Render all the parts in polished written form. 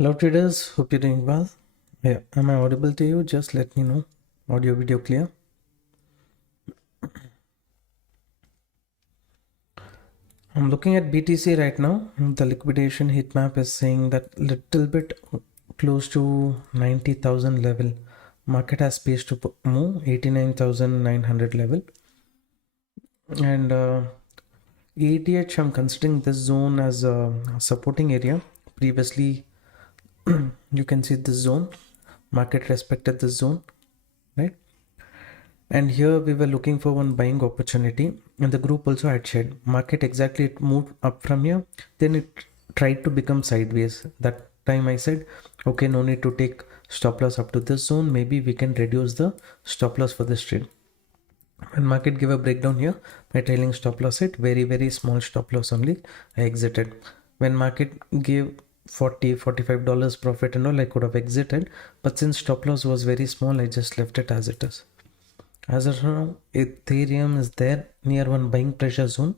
Hello traders, hope you're doing well. Yeah, am I audible to you? Just let me know. Audio video clear. I'm looking at BTC right now. The liquidation heat map is saying that little bit close to 90,000 level. Market has space to move 89,900 level. And ATH, I'm considering this zone as a supporting area. Previously, you can see this zone. Market respected this zone, right? And here we were looking for one buying opportunity, and the group also had shared market exactly. It moved up from here, then it tried to become sideways. That time I said, okay, no need to take stop loss up to this zone. Maybe we can reduce the stop loss for this trade. When market gave a breakdown here, my trailing stop loss hit, very small stop loss only. I exited. When market gave $45 profit and all, I could have exited, but since stop loss was very small, I just left it as it is. As of now, Ethereum is there near one buying pressure zone.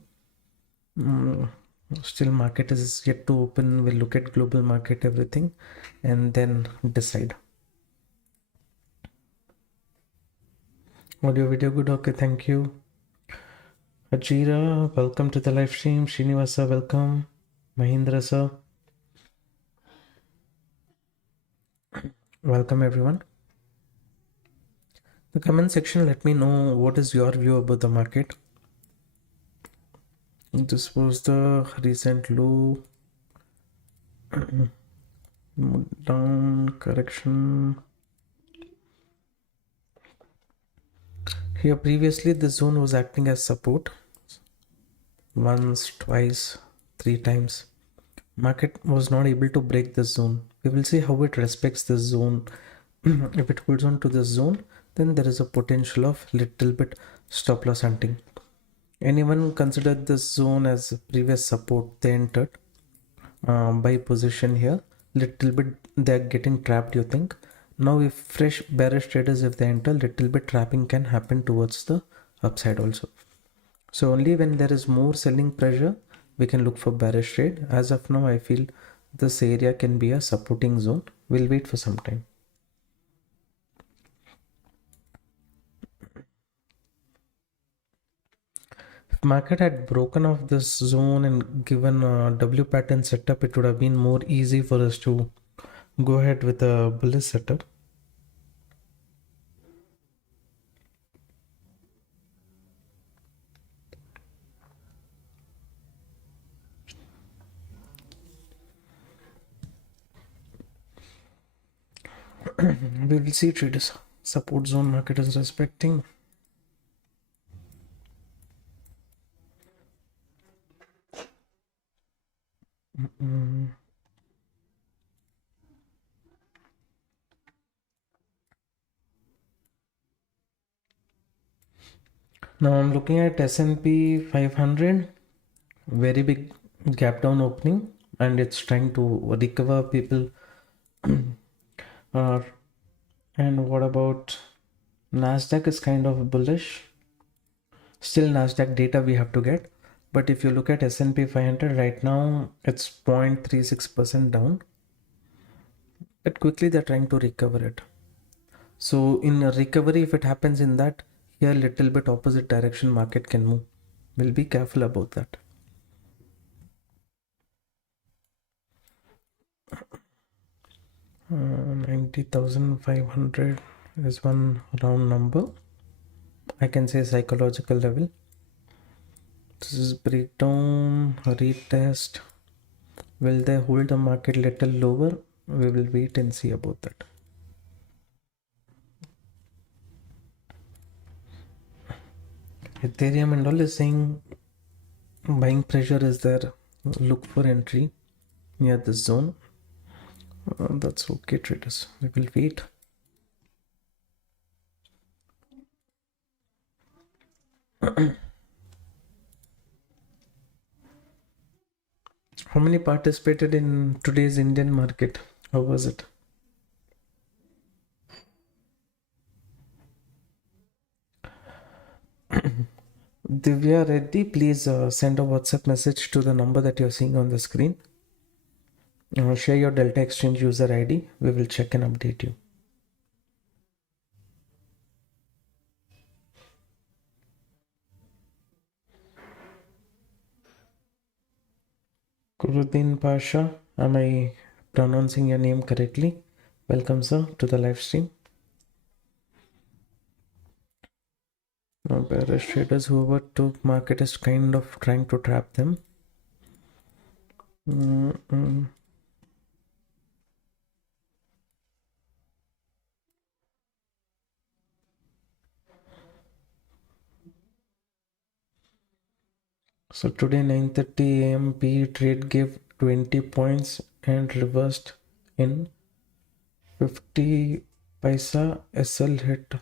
Still, market is yet to open. We'll look at global market, everything, and then decide. Audio video good. Okay, thank you. Ajira, welcome to the live stream. Srinivasa, welcome. Mahindra sir, welcome everyone. The comment section, let me know what is your view about the market. This was the recent low. Down correction. Here previously this zone was acting as support once, twice, 3 times. Market was not able to break this zone. We will see how it respects this zone. If it holds on to this zone, then there is a potential of little bit stop loss hunting. Anyone considered this zone as previous support, they entered buy position here. Little bit they're getting trapped, you think. Now if fresh bearish traders, if they enter, little bit trapping can happen towards the upside also. So only when there is more selling pressure, we can look for bearish trade. As of now, I feel this area can be a supporting zone. We'll wait for some time. If market had broken off this zone and given a W pattern setup, it would have been more easy for us to go ahead with a bullish setup. We will see traders. Support zone market is respecting. Now I'm looking at S&P 500, very big gap down opening, and it's trying to recover people. And what about Nasdaq is kind of bullish. Still Nasdaq data we have to get, but if you look at S&P 500 right now, it's 0.36% down, but quickly they're trying to recover it. So in a recovery, if it happens in that, here little bit opposite direction market can move. We'll be careful about that. Uh, 90,500 is one round number. I can say psychological level. This is breakdown, retest. Will they hold the market little lower? We will wait and see about that. Ethereum and all is saying buying pressure is there. Look for entry near this zone. That's okay, traders. We will wait. How many participated in today's Indian market? How was it? Divya Reddy, please send a WhatsApp message to the number that you're seeing on the screen. Share your Delta Exchange user ID. We will check and update you. Kuruddin Pasha, am I pronouncing your name correctly? Welcome, sir, to the live stream. Now, bearish traders, whoever took market is kind of trying to trap them. So today 9:30 a.m. P trade gave 20 points and reversed in 50 paisa. SL hit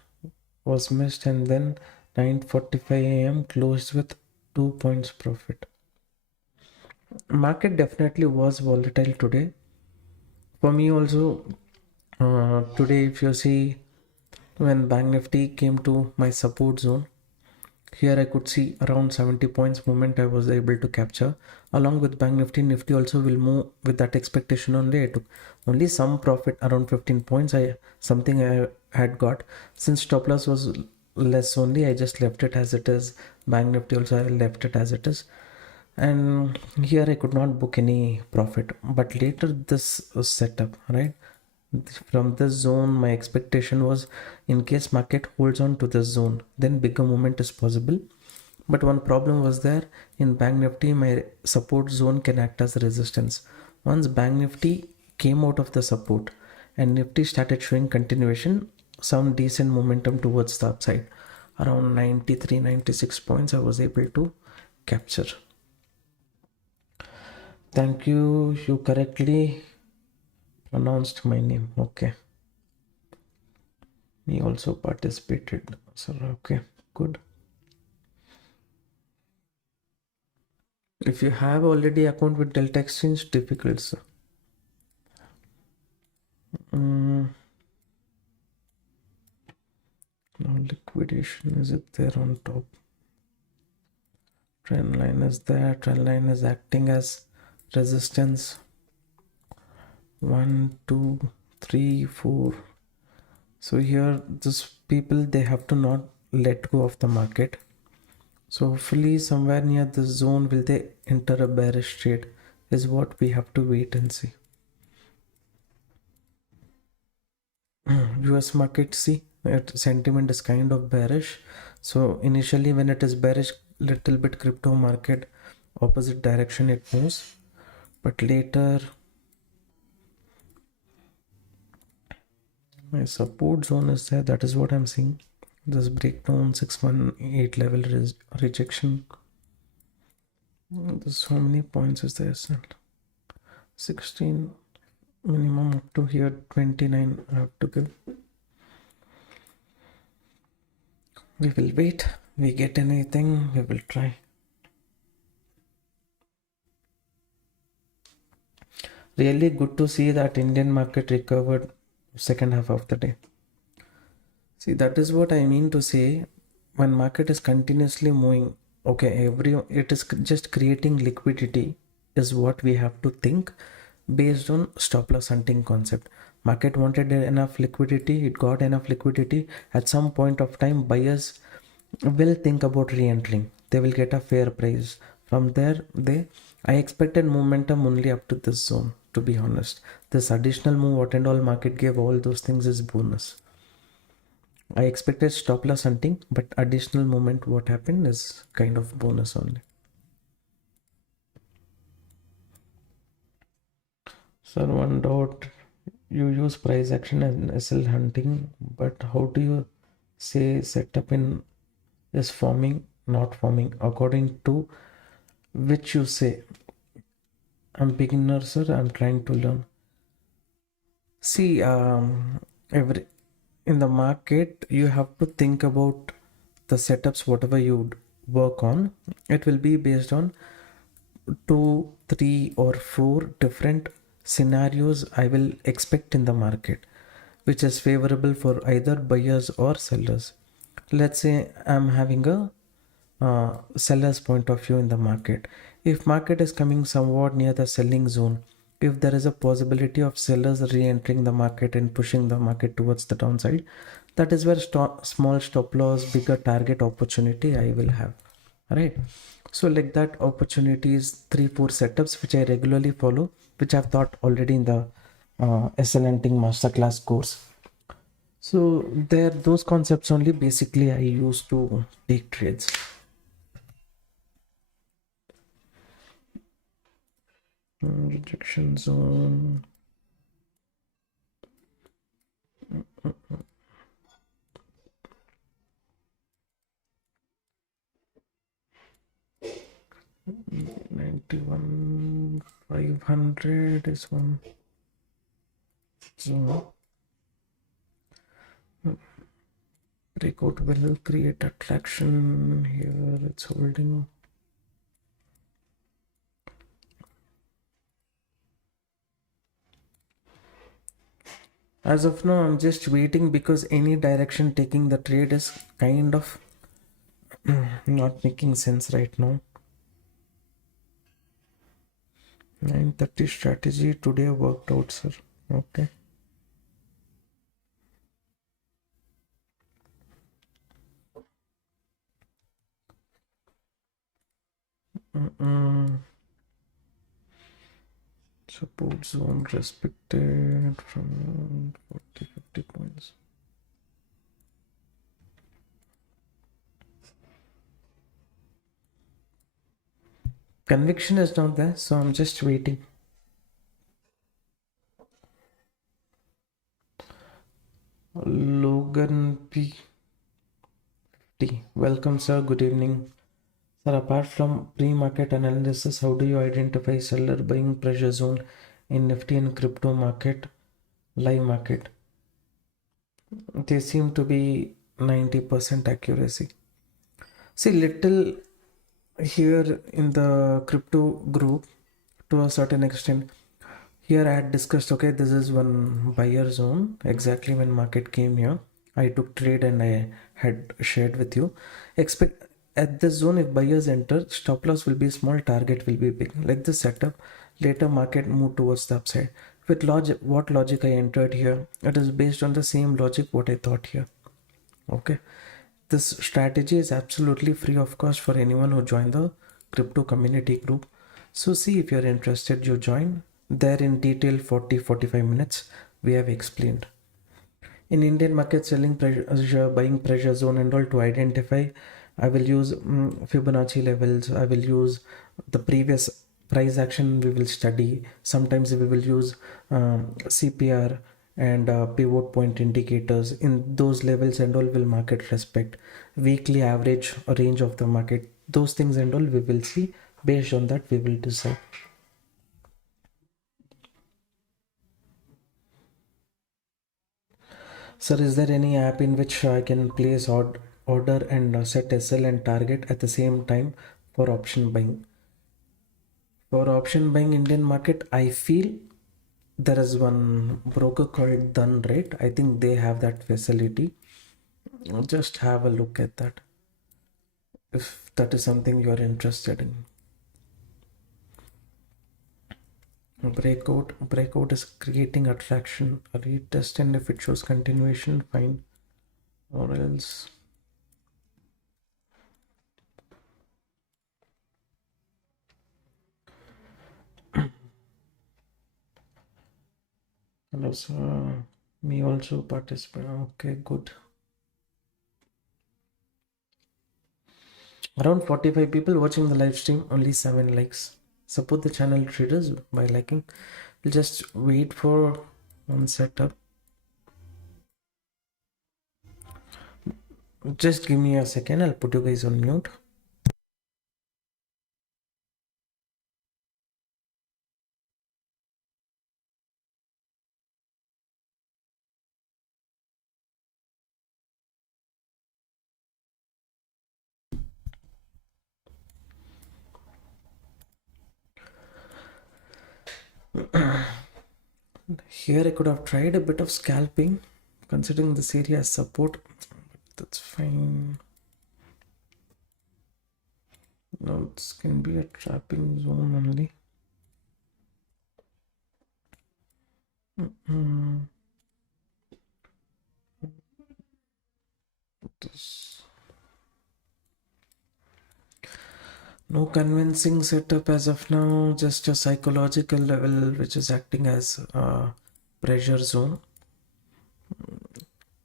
was missed, and then 9:45 a.m. closed with 2 points profit. Market definitely was volatile today. For me also, today if you see, when Bank Nifty came to my support zone, here I could see around 70 points movement I was able to capture. Along with Bank Nifty also will move with that expectation only. I took only some profit around 15 points. Something I had got. Since stop loss was less only, I just left it as it is. Bank Nifty also I left it as it is. And here I could not book any profit. But later this was set up, right? From this zone, my expectation was, in case market holds on to this zone, then bigger movement is possible. But one problem was there. In Bank Nifty, my support zone can act as resistance. Once Bank Nifty came out of the support and Nifty started showing continuation, some decent momentum towards the upside, around 93 96 points I was able to capture. Thank you, you correctly pronounced my name. Okay, he also participated, so okay, good. If you have already account with Delta Exchange, difficult, sir. Now liquidation, is it there on top? Trend line is there. Trend line is acting as resistance. 1 2 3 4. So here this people, they have to not let go of the market. So hopefully somewhere near this zone will they enter a bearish trade, is what we have to wait and see. US market, see, sentiment is kind of bearish. So initially when it is bearish, little bit crypto market opposite direction it moves, but later my support zone is there. That is what I'm seeing. This breakdown 618 level rejection. This, how many points is there? 16 minimum up to here 29 I have to give. We will wait. We get anything, we will try. Really good to see that Indian market recovered second half of the day. See, that is what I mean to say. When market is continuously moving, okay, it is just creating liquidity is what we have to think based on stop loss hunting concept. Market wanted enough liquidity, it got enough liquidity. At some point of time, buyers will think about re-entering. They will get a fair price. From there, I expected momentum only up to this zone, to be honest. This additional move, what and all market gave, all those things is bonus. I expected stop loss hunting, but additional movement, what happened is kind of bonus only. Sir, one doubt, you use price action and SL hunting, but how do you say setup in is forming, not forming, according to which you say? I'm beginner, sir, I'm trying to learn. See, in the market, you have to think about the setups, whatever you work on. It will be based on 2, 3 or 4 different scenarios I will expect in the market, which is favorable for either buyers or sellers. Let's say I'm having a seller's point of view in the market. If market is coming somewhat near the selling zone, if there is a possibility of sellers re-entering the market and pushing the market towards the downside, that is where small stop loss, bigger target opportunity I will have. Right. So like that, opportunities, 3-4 setups which I regularly follow, which I've taught already in the SL masterclass course. So there, those concepts only basically I use to take trades. Rejection zone. $91,500 is one. So breakout will create attraction here. It's holding. As of now, I'm just waiting because any direction taking the trade is kind of not making sense right now. 9:30 strategy today worked out, sir. Okay. Support zone respected from 40-50 points. Conviction is not there, so I'm just waiting. Logan P. Welcome, sir. Good evening. Sir, apart from pre-market analysis, how do you identify seller buying pressure zone in Nifty and crypto market, live market? They seem to be 90% accuracy. See, little here in the crypto group, to a certain extent, here I had discussed, okay, this is one buyer zone. Exactly when market came here, I took trade and I had shared with you. Expect at this zone, if buyers enter, stop loss will be small, target will be big. Like this setup, later market move towards the upside. With logic, what logic I entered here, it is based on the same logic what I thought here. Okay. This strategy is absolutely free of cost for anyone who join the crypto community group. So see, if you're interested, you join. There in detail 40-45 minutes we have explained. In Indian market, selling pressure, buying pressure zone and all, to identify, I will use Fibonacci levels. I will use the previous price action. We will study. Sometimes we will use CPR and pivot point indicators. In those levels and all will market respect. Weekly average range of the market. Those things and all we will see. Based on that, we will decide. Sir, is there any app in which I can place order and set SL and target at the same time for option buying? For option buying Indian market, I feel there is one broker called Dun, right? I think they have that facility. Just have a look at that if that is something you are interested in. Breakout is creating attraction. Retest, and if it shows continuation, fine. Or else. Hello, sir. Me also participate. Okay, good. Around 45 people watching the live stream, only 7 likes. Support the channel traders by liking. We'll just wait for one setup. Just give me a second. I'll put you guys on mute. Here I could have tried a bit of scalping, considering this area as support. That's fine. Now this can be a trapping zone only. Mm, this. No convincing setup as of now, just a psychological level which is acting as a pressure zone.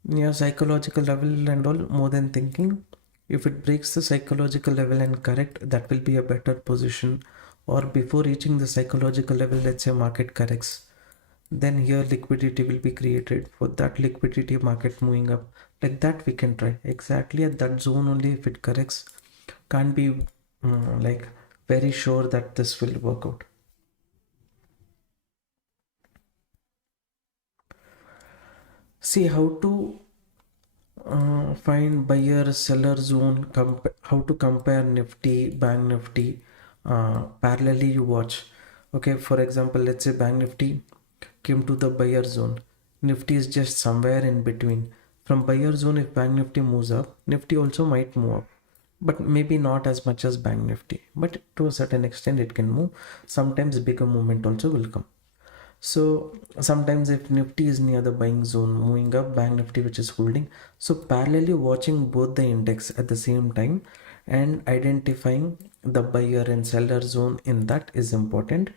Yeah, psychological level and all, more than thinking. If it breaks the psychological level and correct, that will be a better position. Or before reaching the psychological level, let's say market corrects, then here liquidity will be created. For that liquidity, market moving up, like that we can try exactly at that zone only. If it corrects, can't be like very sure that this will work out. See how to find buyer seller zone, how to compare nifty bank nifty parallelly. You watch, okay, for example, let's say bank nifty came to the buyer zone, nifty is just somewhere in between. From buyer zone, if bank nifty moves up, nifty also might move up, but maybe not as much as bank nifty, but to a certain extent it can move. Sometimes bigger movement also will come. So sometimes if Nifty is near the buying zone, moving up, Bank Nifty which is holding. So parallelly watching both the index at the same time and identifying the buyer and seller zone in that is important.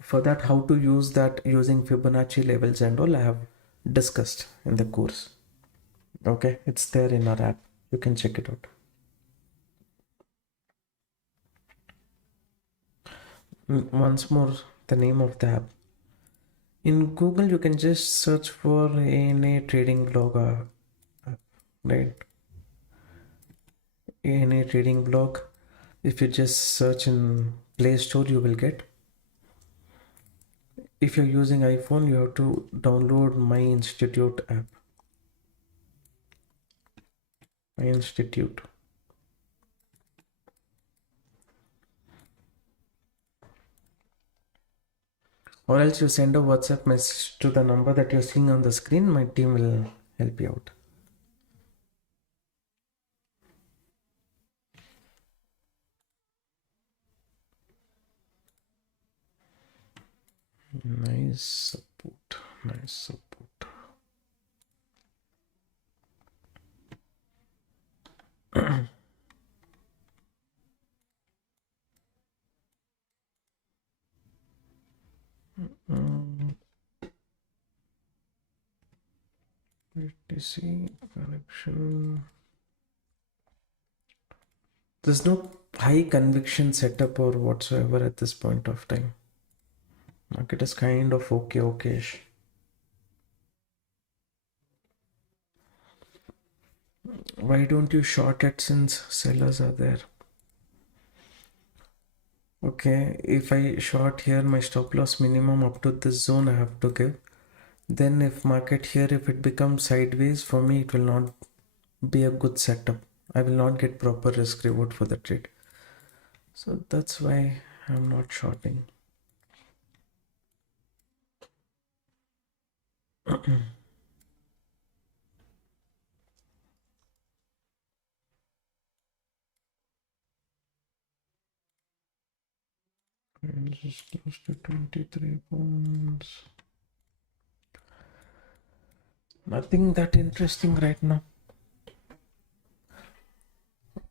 For that, how to use that using Fibonacci levels and all I have discussed in the course. Okay, it's there in our app. You can check it out. Once more, the name of the app. In Google, you can just search for ANA trading blog, right? ANA trading blog. If you just search in Play Store, you will get. If you're using iPhone, you have to download My Institute app. My Institute. Or else you send a WhatsApp message to the number that you're seeing on the screen. My team will help you out. Nice support. Nice support. BTC correction. There's no high conviction setup or whatsoever at this point of time. Market is kind of okay-ish. Why don't you short it since sellers are there? Okay, if I short here, my stop loss minimum up to this zone I have to give. Then if market here, if it becomes sideways, for me it will not be a good setup. I will not get proper risk reward for the trade. So that's why I'm not shorting. This is close to 23 points. Nothing that interesting right now.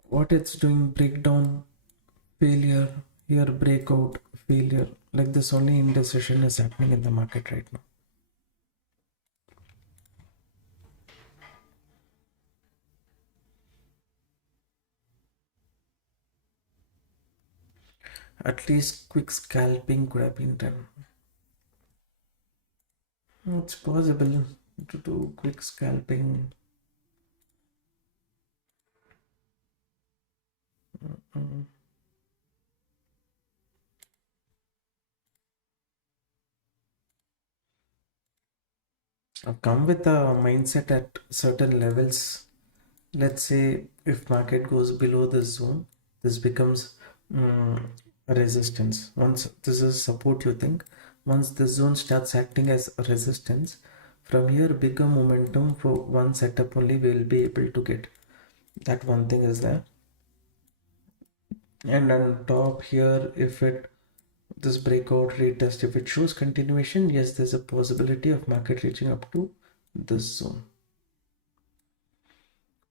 What it's doing, breakdown, failure, here breakout, failure. Like this only indecision is happening in the market right now. At least quick scalping could have been done. It's possible to do quick scalping. I've come with a mindset at certain levels. Let's say if market goes below this zone, this becomes a resistance. Once this is support, you think, once this zone starts acting as a resistance, from here bigger momentum for one setup only we will be able to get. That one thing is there. And on top here, if it this breakout retest, if it shows continuation, yes, there's a possibility of market reaching up to this zone.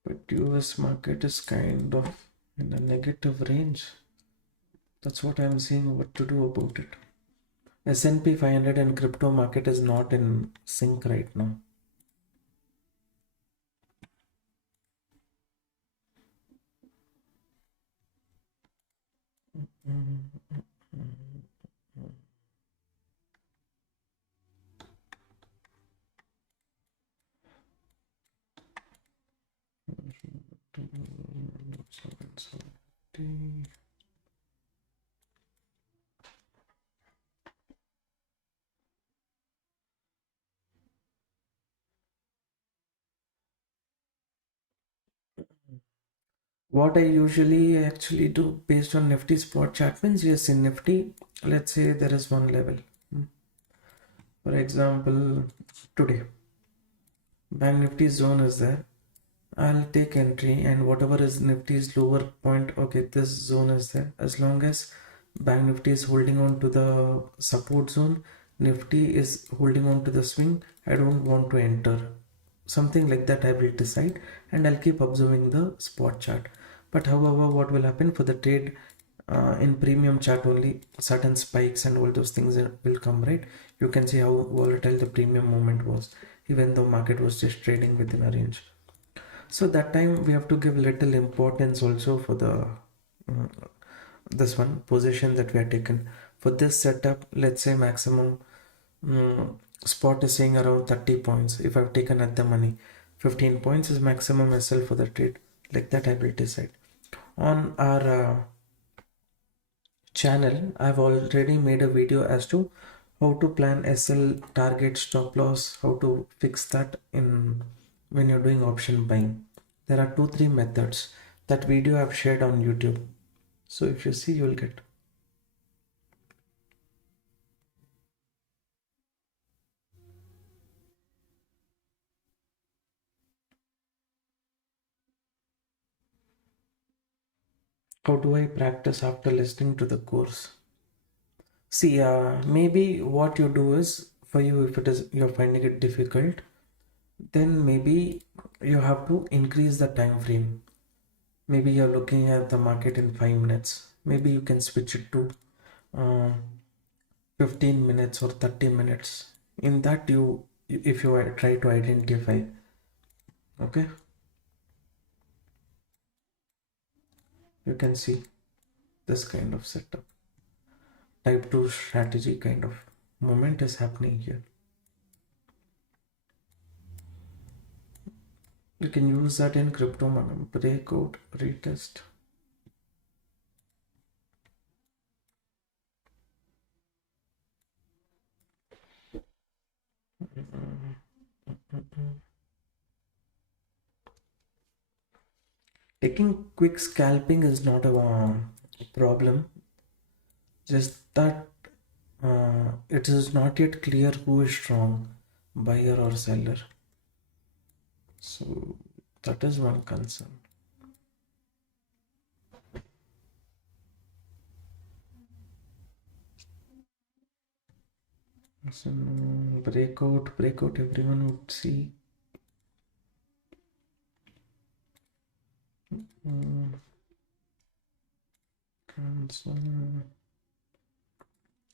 But US market is kind of in a negative range. That's what I'm seeing what to do about it. S&P 500 and crypto market is not in sync right now. What I usually actually do based on Nifty spot chart means, yes, in Nifty, let's say there is one level. For example, today, Bank Nifty zone is there. I'll take entry, and whatever is Nifty's lower point, okay, this zone is there. As long as Bank Nifty is holding on to the support zone, Nifty is holding on to the swing, I don't want to enter. Something like that I will decide, and I'll keep observing the spot chart. But however, what will happen for the trade in premium chart, only certain spikes and all those things will come, right? You can see how volatile the premium movement was, even though market was just trading within a range. So that time we have to give little importance also for the this one position that we are taken for this setup. Let's say maximum spot is saying around 30 points. If I've taken at the money, 15 points is maximum SL for the trade. Like that I will decide. On our channel, I've already made a video as to how to plan SL, target, stop loss, how to fix that in when you're doing option buying. There are 2-3 methods. That video I've shared on YouTube. So if you see, you'll get. How do I practice after listening to the course? See, maybe what you do is, for you, if it is you're finding it difficult, then maybe you have to increase the time frame. Maybe you're looking at the market in 5 minutes. Maybe you can switch it to uh, 15 minutes or 30 minutes. In that, if you try to identify, okay, you can see this kind of setup. Type 2 strategy kind of moment is happening here. You can use that in crypto breakout retest. Taking quick scalping is not a problem, just that it is not yet clear who is strong, buyer or seller. So that is one concern. So breakout, everyone would see. Cancel.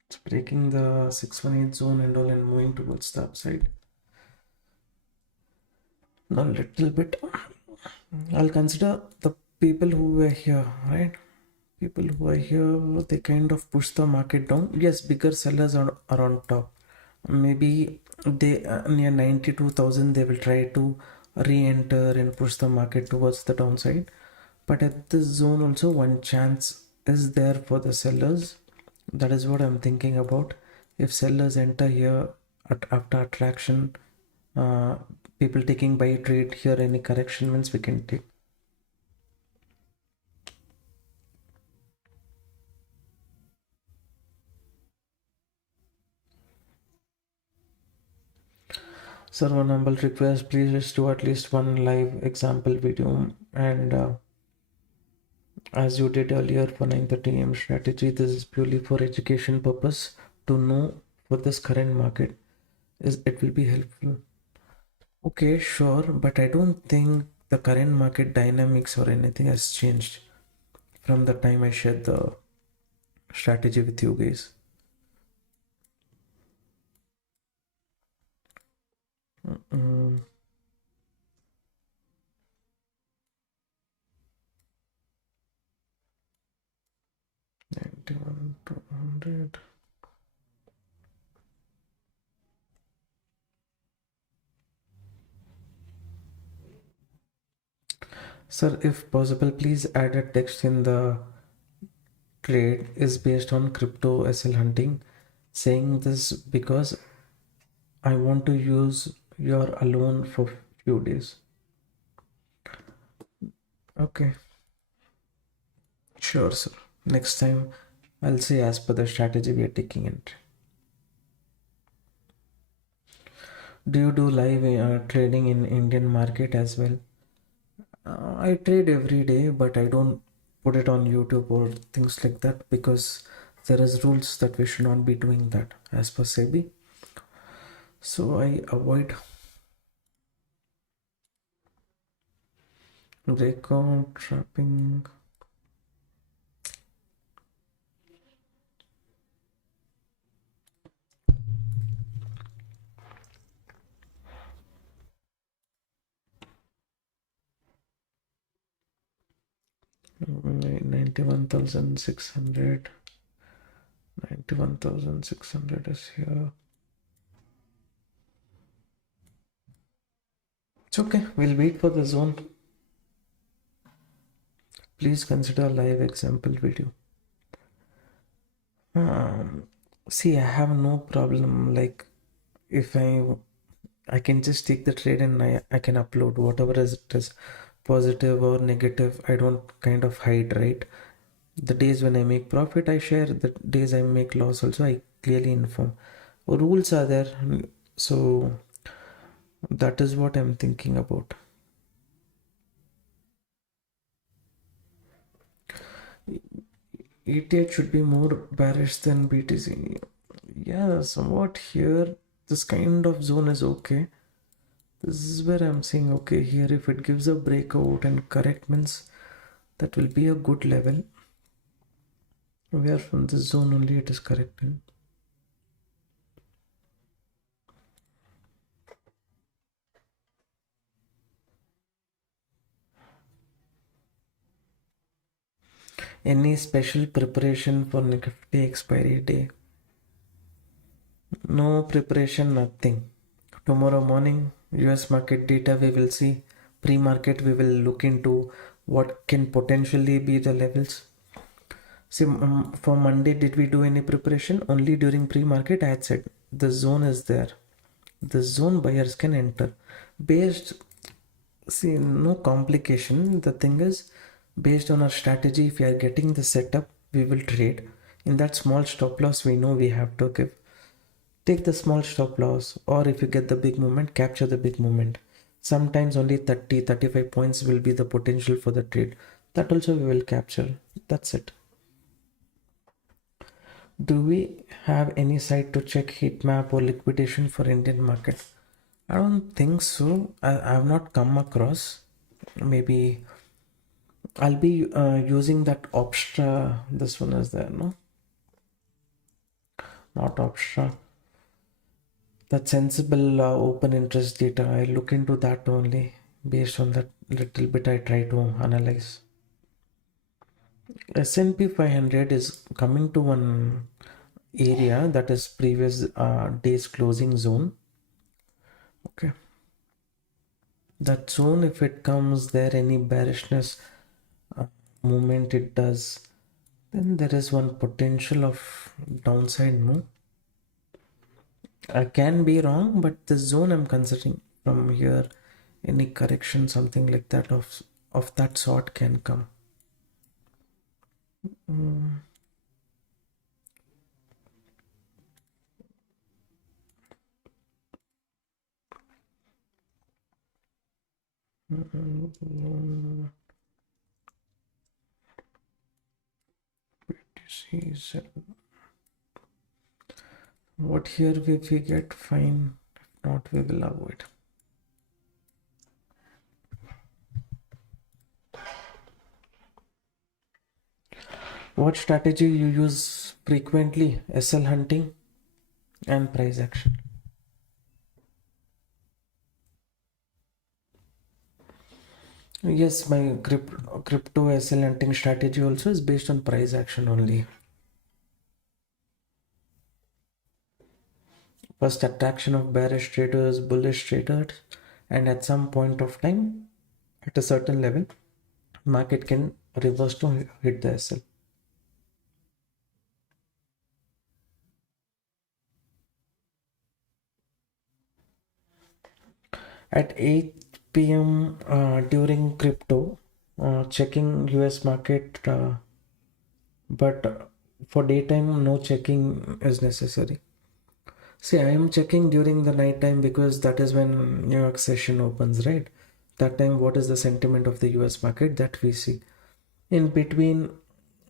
It's breaking the 618 zone and all and moving towards the upside. Now little bit, I'll consider the people who were here, right? People who are here, they kind of push the market down. Yes, bigger sellers are on top. Maybe they near 92,000 they will try to re-enter and push the market towards the downside. But at this zone also, one chance is there for the sellers. That is what I'm thinking about. If sellers enter here after attraction, people taking buy trade here, any correction means we can take. Sir, one humble request, please do at least one live example video and as you did earlier for 9:30 a.m. strategy. This is purely for education purpose to know for this current market is it will be helpful. Okay, sure, but I don't think the current market dynamics or anything has changed from the time I shared the strategy with you guys. Mm, 91 to 100. Sir, if possible, please add a text in the trade is based on crypto SL hunting, saying this because I want to use your alone for few days. Okay, sure, sir. Next time I'll say as per the strategy we are taking it. Do you do live trading in Indian market as well? I trade every day, but I don't put it on YouTube or things like that because there is rules that we should not be doing that as per SEBI. So I avoid breakout trapping. Mm, 91,600. 91,600 is here. It's okay. We'll wait for the zone. Please consider live example video. Um, See, I have no problem. Like, if I can just take the trade and I can upload whatever as it is, positive or negative. I don't kind of hide, right? The days when I make profit, I share. The days I make loss, also I clearly inform. Rules are there, so that is what I'm thinking about. ETH should be more bearish than BTC. Yeah, somewhat here. This kind of zone is okay. This is where I'm saying okay here. If it gives a breakout and correct means that will be a good level. Where from this zone only it is correcting. Any special preparation for Nifty expiry day? No preparation, nothing. Tomorrow morning, US market data we will see. Pre-market we will look into what can potentially be the levels. See, for Monday, did we do any preparation? Only during pre-market, I had said the zone is there. The zone buyers can enter. Based, see, no complication. The thing is, based on our strategy, if we are getting the setup, we will trade. In that small stop loss, we know we have to give. Take the small stop loss, or if you get the big movement, capture the big movement. Sometimes only 30, 35 points will be the potential for the trade. That also we will capture. That's it. Do we have any site to check heat map or liquidation for Indian market? I don't think so. I have not come across. Maybe I'll be using that Opstra. This one is there, no? Not Opstra. That sensible open interest data. I look into that only. Based on that little bit, I try to analyze. S&P 500 is coming to one area that is previous day's closing zone. Okay. That zone, if it comes there, any bearishness uh, movement it does, then there is one potential of downside move. I can be wrong, but the zone I'm considering from here, any correction, something like that of that sort can come. Mm. Mm. She said, what here if we get fine, if not we will avoid. What strategy you use frequently? SL hunting and price action. Yes, my crypto SL hunting strategy also is based on price action only. First attraction of bearish traders, bullish traders, and at some point of time, at a certain level, market can reverse to hit the SL. At 8 p.m. During crypto, checking US market, but for daytime, no checking is necessary. See, I am checking during the night time because that is when New York session opens, right? That time, what is the sentiment of the US market that we see? In between,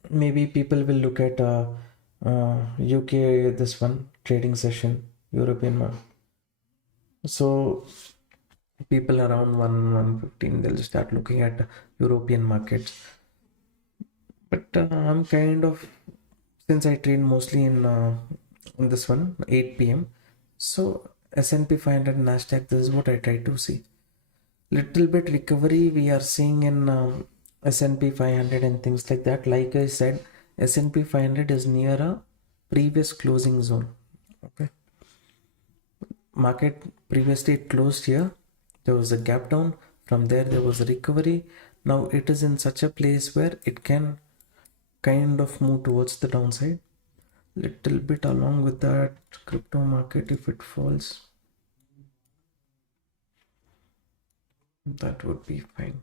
maybe people will look at UK, this one trading session, European one. So people around 1:15 they'll start looking at European markets. But I'm kind of, since I trade mostly in this one 8 p.m. So S&P 500 Nasdaq, this is what I try to see. Little bit recovery we are seeing in S&P 500 and things like that. Like I said, S&P 500 is near a previous closing zone. Okay, market previously it closed here, there was a gap down, from there there was a recovery. Now it is in such a place where it can kind of move towards the downside little bit. Along with that, crypto market, if it falls, that would be fine.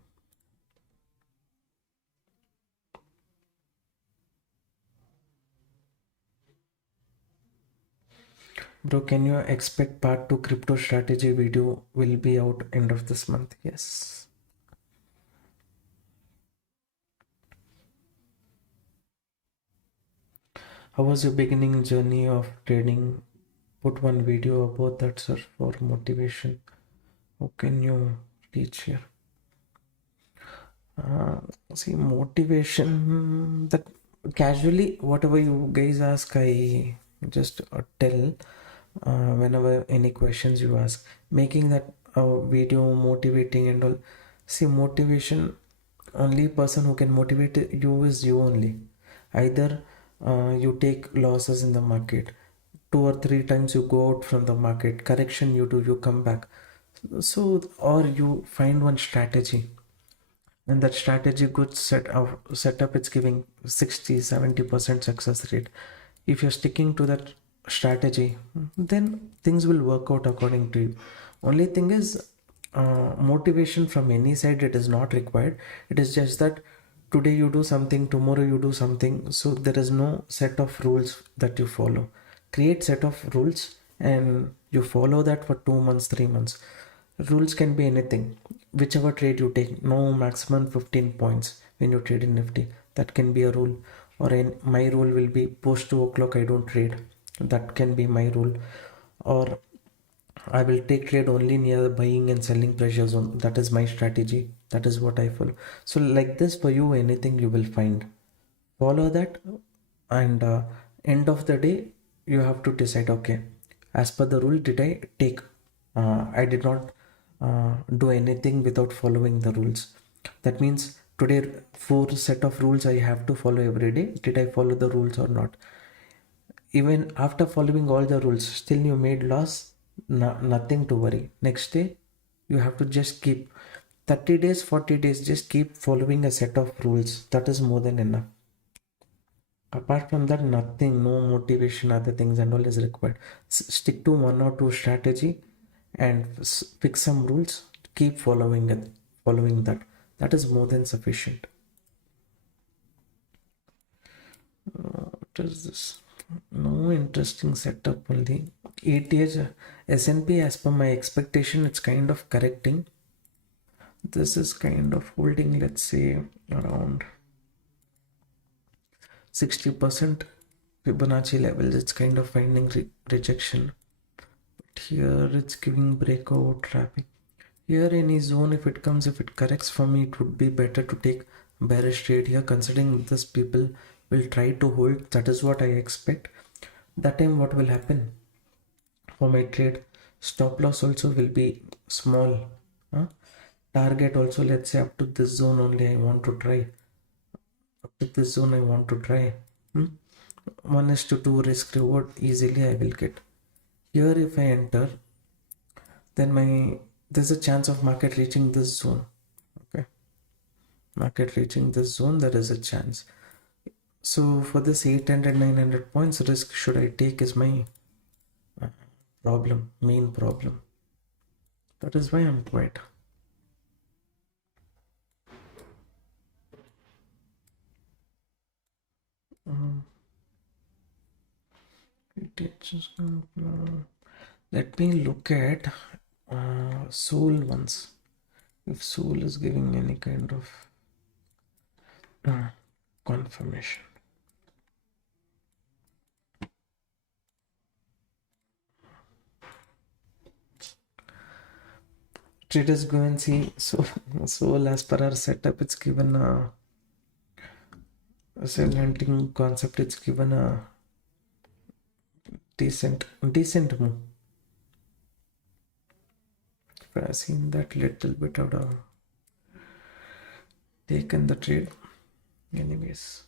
Bro, can you expect part 2 crypto strategy video will be out end of this month? Yes. How was your beginning journey of trading? Put one video about that, sir, for motivation. How can you teach here? See, motivation, that casually, whatever you guys ask, I just tell whenever any questions you ask. Making that video motivating and all. See, motivation, only person who can motivate you is you only. Either you take losses in the market, 2 or 3 times you go out from the market, correction you do, you come back. So, or you find one strategy, and that strategy good setup, it's giving 60-70% success rate. If you're sticking to that strategy, then things will work out according to you. Only thing is, motivation from any side, it is not required. It is just that today you do something, tomorrow you do something, so there is no set of rules that you follow. Create set of rules and you follow that for 2 months, 3 months. Rules can be anything. Whichever trade you take, no maximum 15 points when you trade in Nifty. That can be a rule. Or my rule will be post 2 o'clock I don't trade. That can be my rule. Or I will take trade only near the buying and selling pressure zone. That is my strategy. That is what I follow. So like this, for you, anything you will find. Follow that, and end of the day, you have to decide, okay, as per the rule, did I take? I did not do anything without following the rules. That means today 4 set of rules I have to follow every day. Did I follow the rules or not? Even after following all the rules, still you made loss, nothing to worry. Next day, you have to just keep 30 days, 40 days, just keep following a set of rules. That is more than enough. Apart from that, nothing, no motivation, other things and all is required. Stick to 1 or 2 strategy and fix some rules. Keep following it, following that. That is more than sufficient. What is this? No interesting setup only. ETH, S&P, as per my expectation, it's kind of correcting. This is kind of holding, let's say, around 60% Fibonacci levels, it's kind of finding rejection. But here it's giving breakout traffic. Here any zone, if it comes, if it corrects for me, it would be better to take bearish trade here, considering this people will try to hold. That is what I expect. That time what will happen for my trade, stop loss also will be small. Target also, let's say up to this zone only I want to try. Up to this zone I want to try. 1:2 risk reward easily I will get. Here if I enter, then there's a chance of market reaching this zone. Okay, market reaching this zone, there is a chance. So for this 800 900 points risk should I take is my main problem. That is why I'm quiet. Let me look at Soul once. If Soul is giving any kind of confirmation. Traders go and see. So as per our setup, it's given a sell hunting concept. It's given a decent move. If I seen that little bit out of taken the trade, anyways.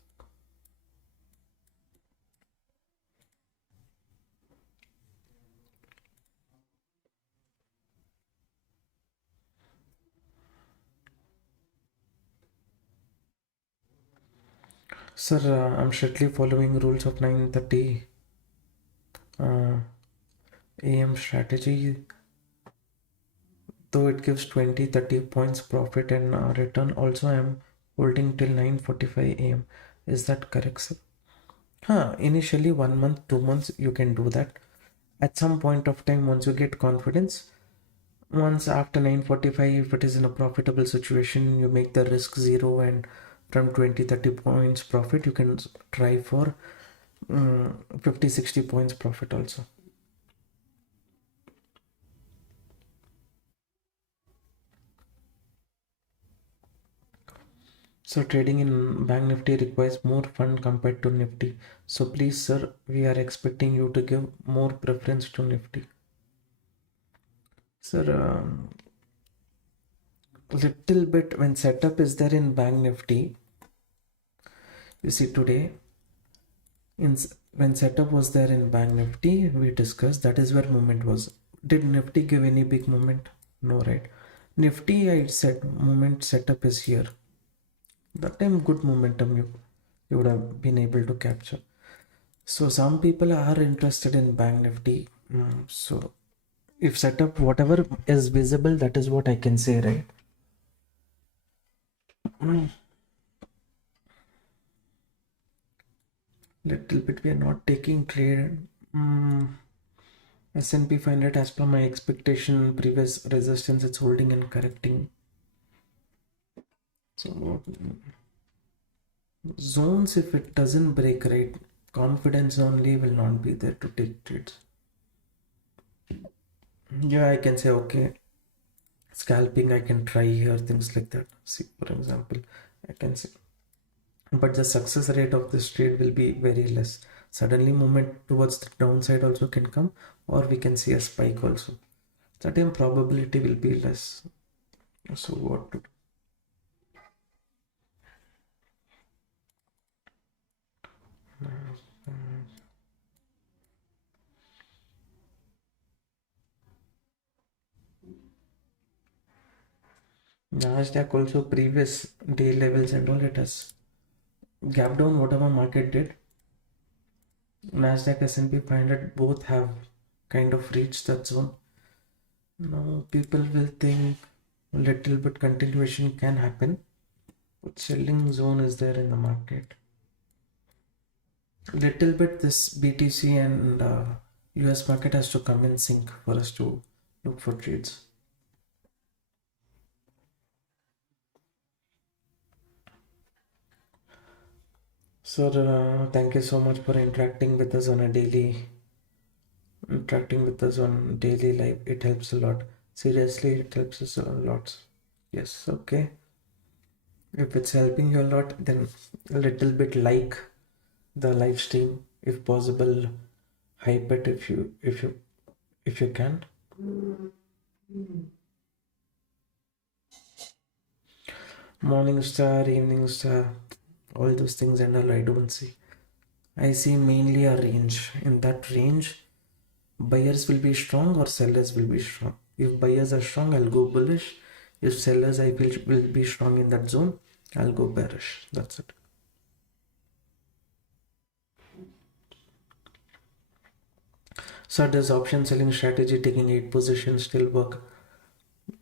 Sir, I'm strictly following rules of 9:30 AM strategy. Though it gives 20-30 points profit and return, also I am holding till 9:45 AM. Is that correct, sir? Initially 1 month, 2 months you can do that. At some point of time, once you get confidence, once after 9:45, if it is in a profitable situation, you make the risk zero, and from 20-30 points profit you can try for 50-60 points profit also. So trading in Bank Nifty requires more fund compared to Nifty. So please, sir, we are expecting you to give more preference to Nifty. Sir, little bit when setup is there in Bank Nifty. You see today, when setup was there in Bank Nifty, we discussed that is where movement was. Did Nifty give any big movement? No, right? Nifty, I said movement setup is here. That time good momentum you would have been able to capture. So some people are interested in Bank Nifty. So if setup whatever is visible, that is what I can say, right? Little bit we are not taking trade. S&P 500 as per my expectation, previous resistance it's holding and correcting. So zones, if it doesn't break, right, confidence only will not be there to take trades. Yeah, I can say okay, scalping I can try here, things like that. See, for example, I can say, but the success rate of this trade will be very less. Suddenly movement towards the downside also can come, or we can see a spike also. That time probability will be less. So what to do? Nasdaq also previous day levels and all, it has gap down whatever market did. Nasdaq, S&P 500 both have kind of reached that zone. Now people will think a little bit continuation can happen, but selling zone is there in the market. Little bit this BTC and US market has to come in sync for us to look for trades. Sir, thank you so much for interacting with us on daily life. It helps a lot. Seriously, it helps us a lot. Yes, okay. If it's helping you a lot, then a little bit like the live stream, if possible, hype it if you can. Morning star, evening star, all those things and all I don't see. I see mainly a range. In that range, buyers will be strong or sellers will be strong. If buyers are strong, I'll go bullish. If sellers I feel will be strong in that zone, I'll go bearish. That's it. So does option selling strategy taking 8 positions still work?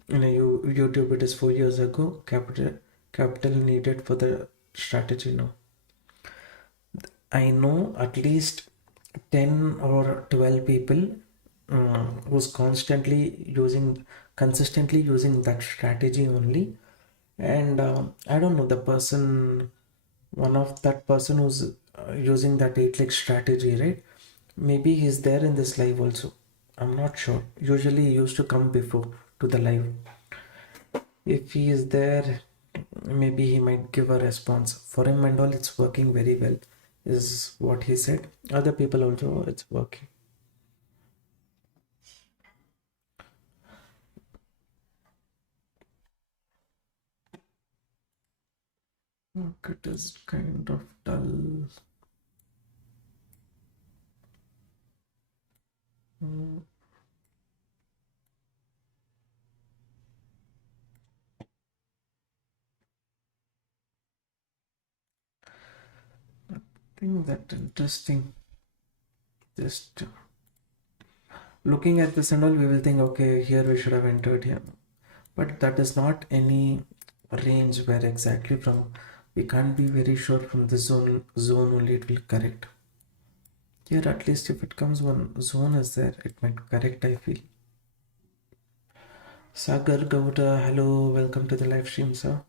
In a YouTube, it is 4 years ago. Capital needed for the strategy now. I know at least 10 or 12 people who's consistently using that strategy only. And I don't know the person, one of that person who's using that 8 leg strategy, right? Maybe he's there in this live also. I'm not sure. Usually he used to come before to the live. If he is there, maybe he might give a response. For him and all, it's working very well, is what he said. Other people also, it's working. Market is kind of dull. Hmm. I think that interesting. Just looking at this and all, we will think, okay, here we should have entered here. But that is not any range where exactly from. We can't be very sure from this zone only it will correct. Here, at least if it comes one zone is there, it might correct, I feel. Sagar Gowda, hello, welcome to the live stream, sir.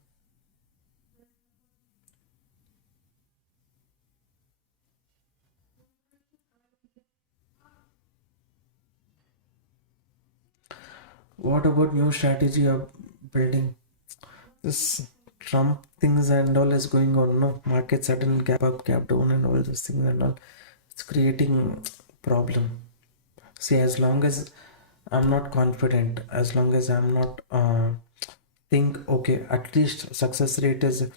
What about new strategy of building? This Trump things and all is going on, no? Market sudden gap up, gap down, and all those things and all. It's creating problem. See, as long as I'm not confident, as long as I'm not think, okay, at least success rate is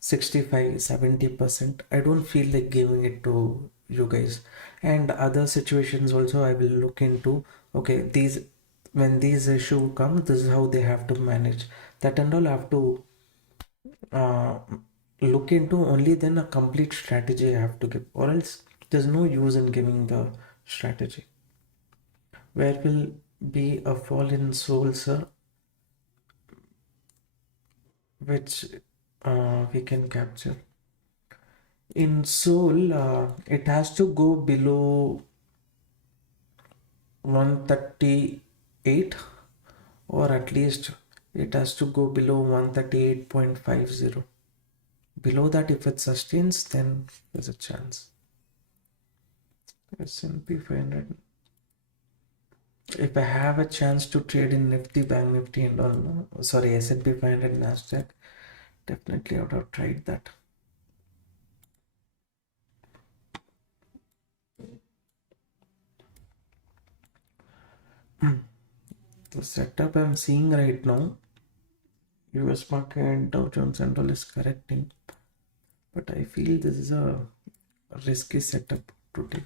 65-70%, I don't feel like giving it to you guys. And other situations also I will look into, okay, these when these issue come, this is how they have to manage that and all. I have to uh, look into, only then a complete strategy I have to give, or else there's no use in giving the strategy. Where will be a fall in soul, sir, which we can capture? In soul, it has to go below 138, or at least it has to go below 138.50. Below that, if it sustains, then there's a chance. S&P 500. If I have a chance to trade in Nifty, Bank Nifty and all, no? Sorry, S&P 500, Nasdaq, definitely I would have tried that. The setup I'm seeing right now, US market, Dow Jones and all is correcting, but I feel this is a risky setup to take.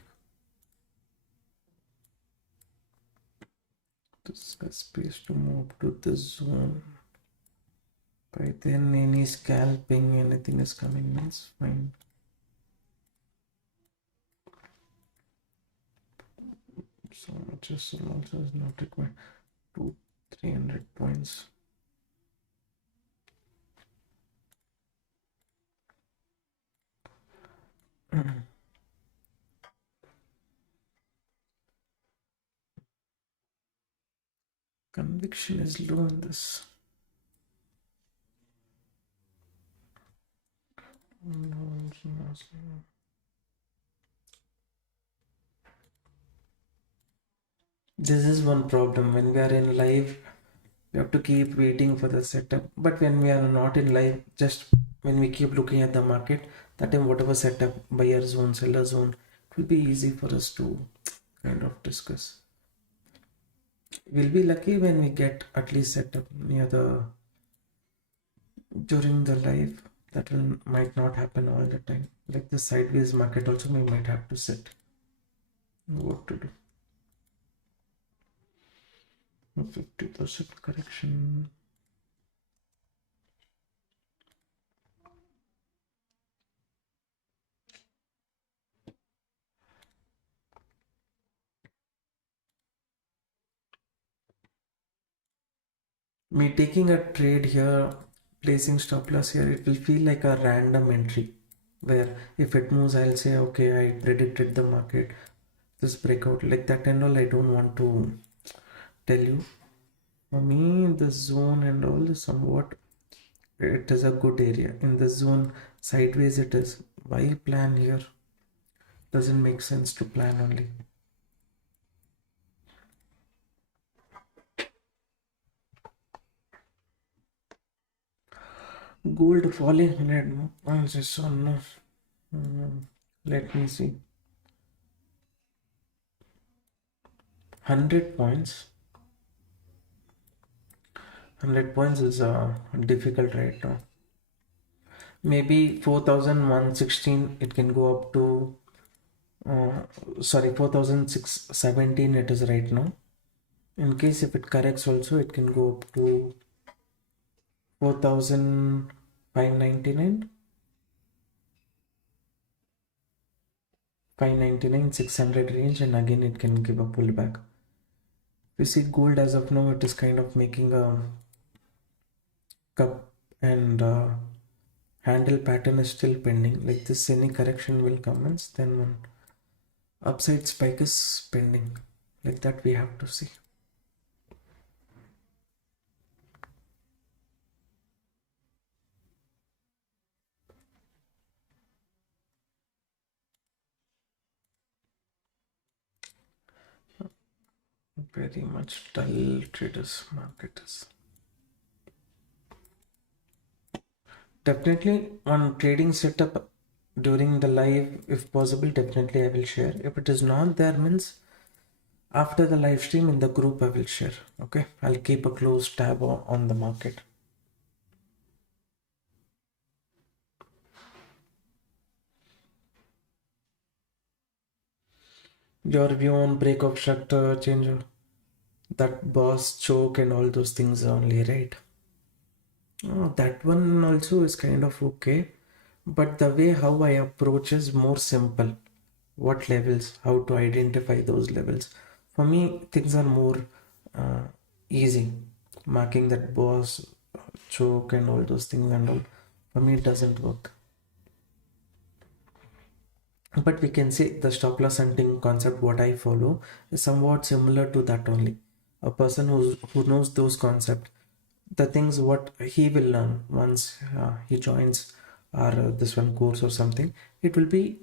This has space to move to this zone. By then, any scalping, anything is coming, means fine. So much is also is not required. 200-300 points. Conviction is low in this. No. This is one problem. When we are in live, we have to keep waiting for the setup. But when we are not in live, just when we keep looking at the market, that time whatever setup, buyer zone, seller zone, it will be easy for us to kind of discuss. We'll be lucky when we get at least setup near the during the live. That will might not happen all the time. Like the sideways market also, we might have to sit. What to do? 50% correction. Me taking a trade here, placing stop loss here, it will feel like a random entry where if it moves, I'll say, okay, I predicted the market, this breakout like that and all. I don't want to tell you. For me, the zone and all is somewhat, it is a good area. In the zone, sideways it is. Why plan here? Doesn't make sense to plan only. Gold falling, let me this one. No. Let me see. 100 points. 100 points is difficult right now. Maybe 4116 it can go up to sorry, 4617 it is right now. In case if it corrects also, it can go up to 4599, 599, 600 range, and again it can give a pullback. You see gold as of now, it is kind of making a cup, and handle pattern is still pending. Like this, any correction will commence, then one upside spike is pending. Like that we have to see. Very much dull traders market is. Definitely on trading setup during the live, if possible, definitely I will share. If it is not there, means after the live stream in the group I will share. Okay, I'll keep a close tab on the market. Your view on break of structure change, that boss choke and all those things only, right? Oh, that one also is kind of okay, but the way how I approach is more simple. What levels, how to identify those levels. For me, things are more uh, easy. Marking that boss, choke, and all those things and all. For me, it doesn't work. But we can say the stop loss hunting concept, what I follow, is somewhat similar to that only. A person who knows those concepts, the things what he will learn once he joins our this one course or something, it will be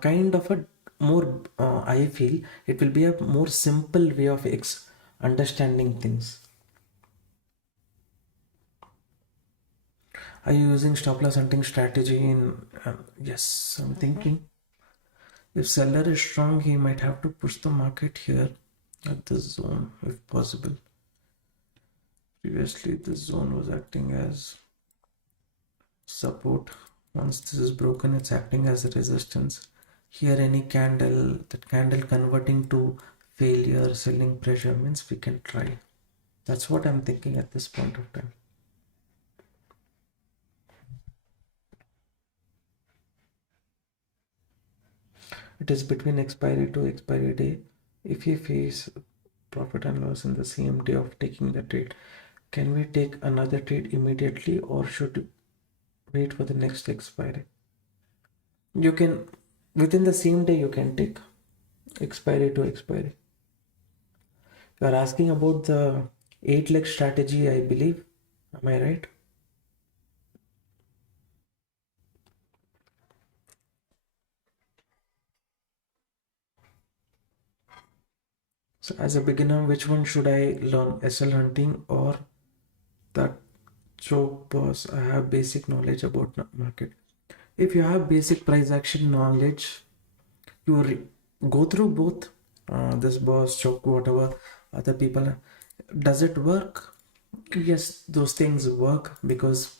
kind of a more I feel it will be a more simple way of understanding things. Are you using stop loss hunting strategy in yes, I'm thinking if seller is strong, he might have to push the market here at this zone if possible. Previously this zone was acting as support. Once this is broken, it's acting as a resistance. Here any candle, that candle converting to failure, selling pressure means we can try. That's what I'm thinking at this point of time. It is between expiry to expiry day. If you face profit and loss in the same day of taking the trade, can we take another trade immediately or should wait for the next expiry? You can, within the same day you can take expiry to expiry. You are asking about the 8 leg strategy, I believe. Am I right? So as a beginner, which one should I learn? SL hunting or that choke boss? I have basic knowledge about market. If you have basic price action knowledge, you go through both. This boss choke, whatever other people. Does it work? Yes, those things work because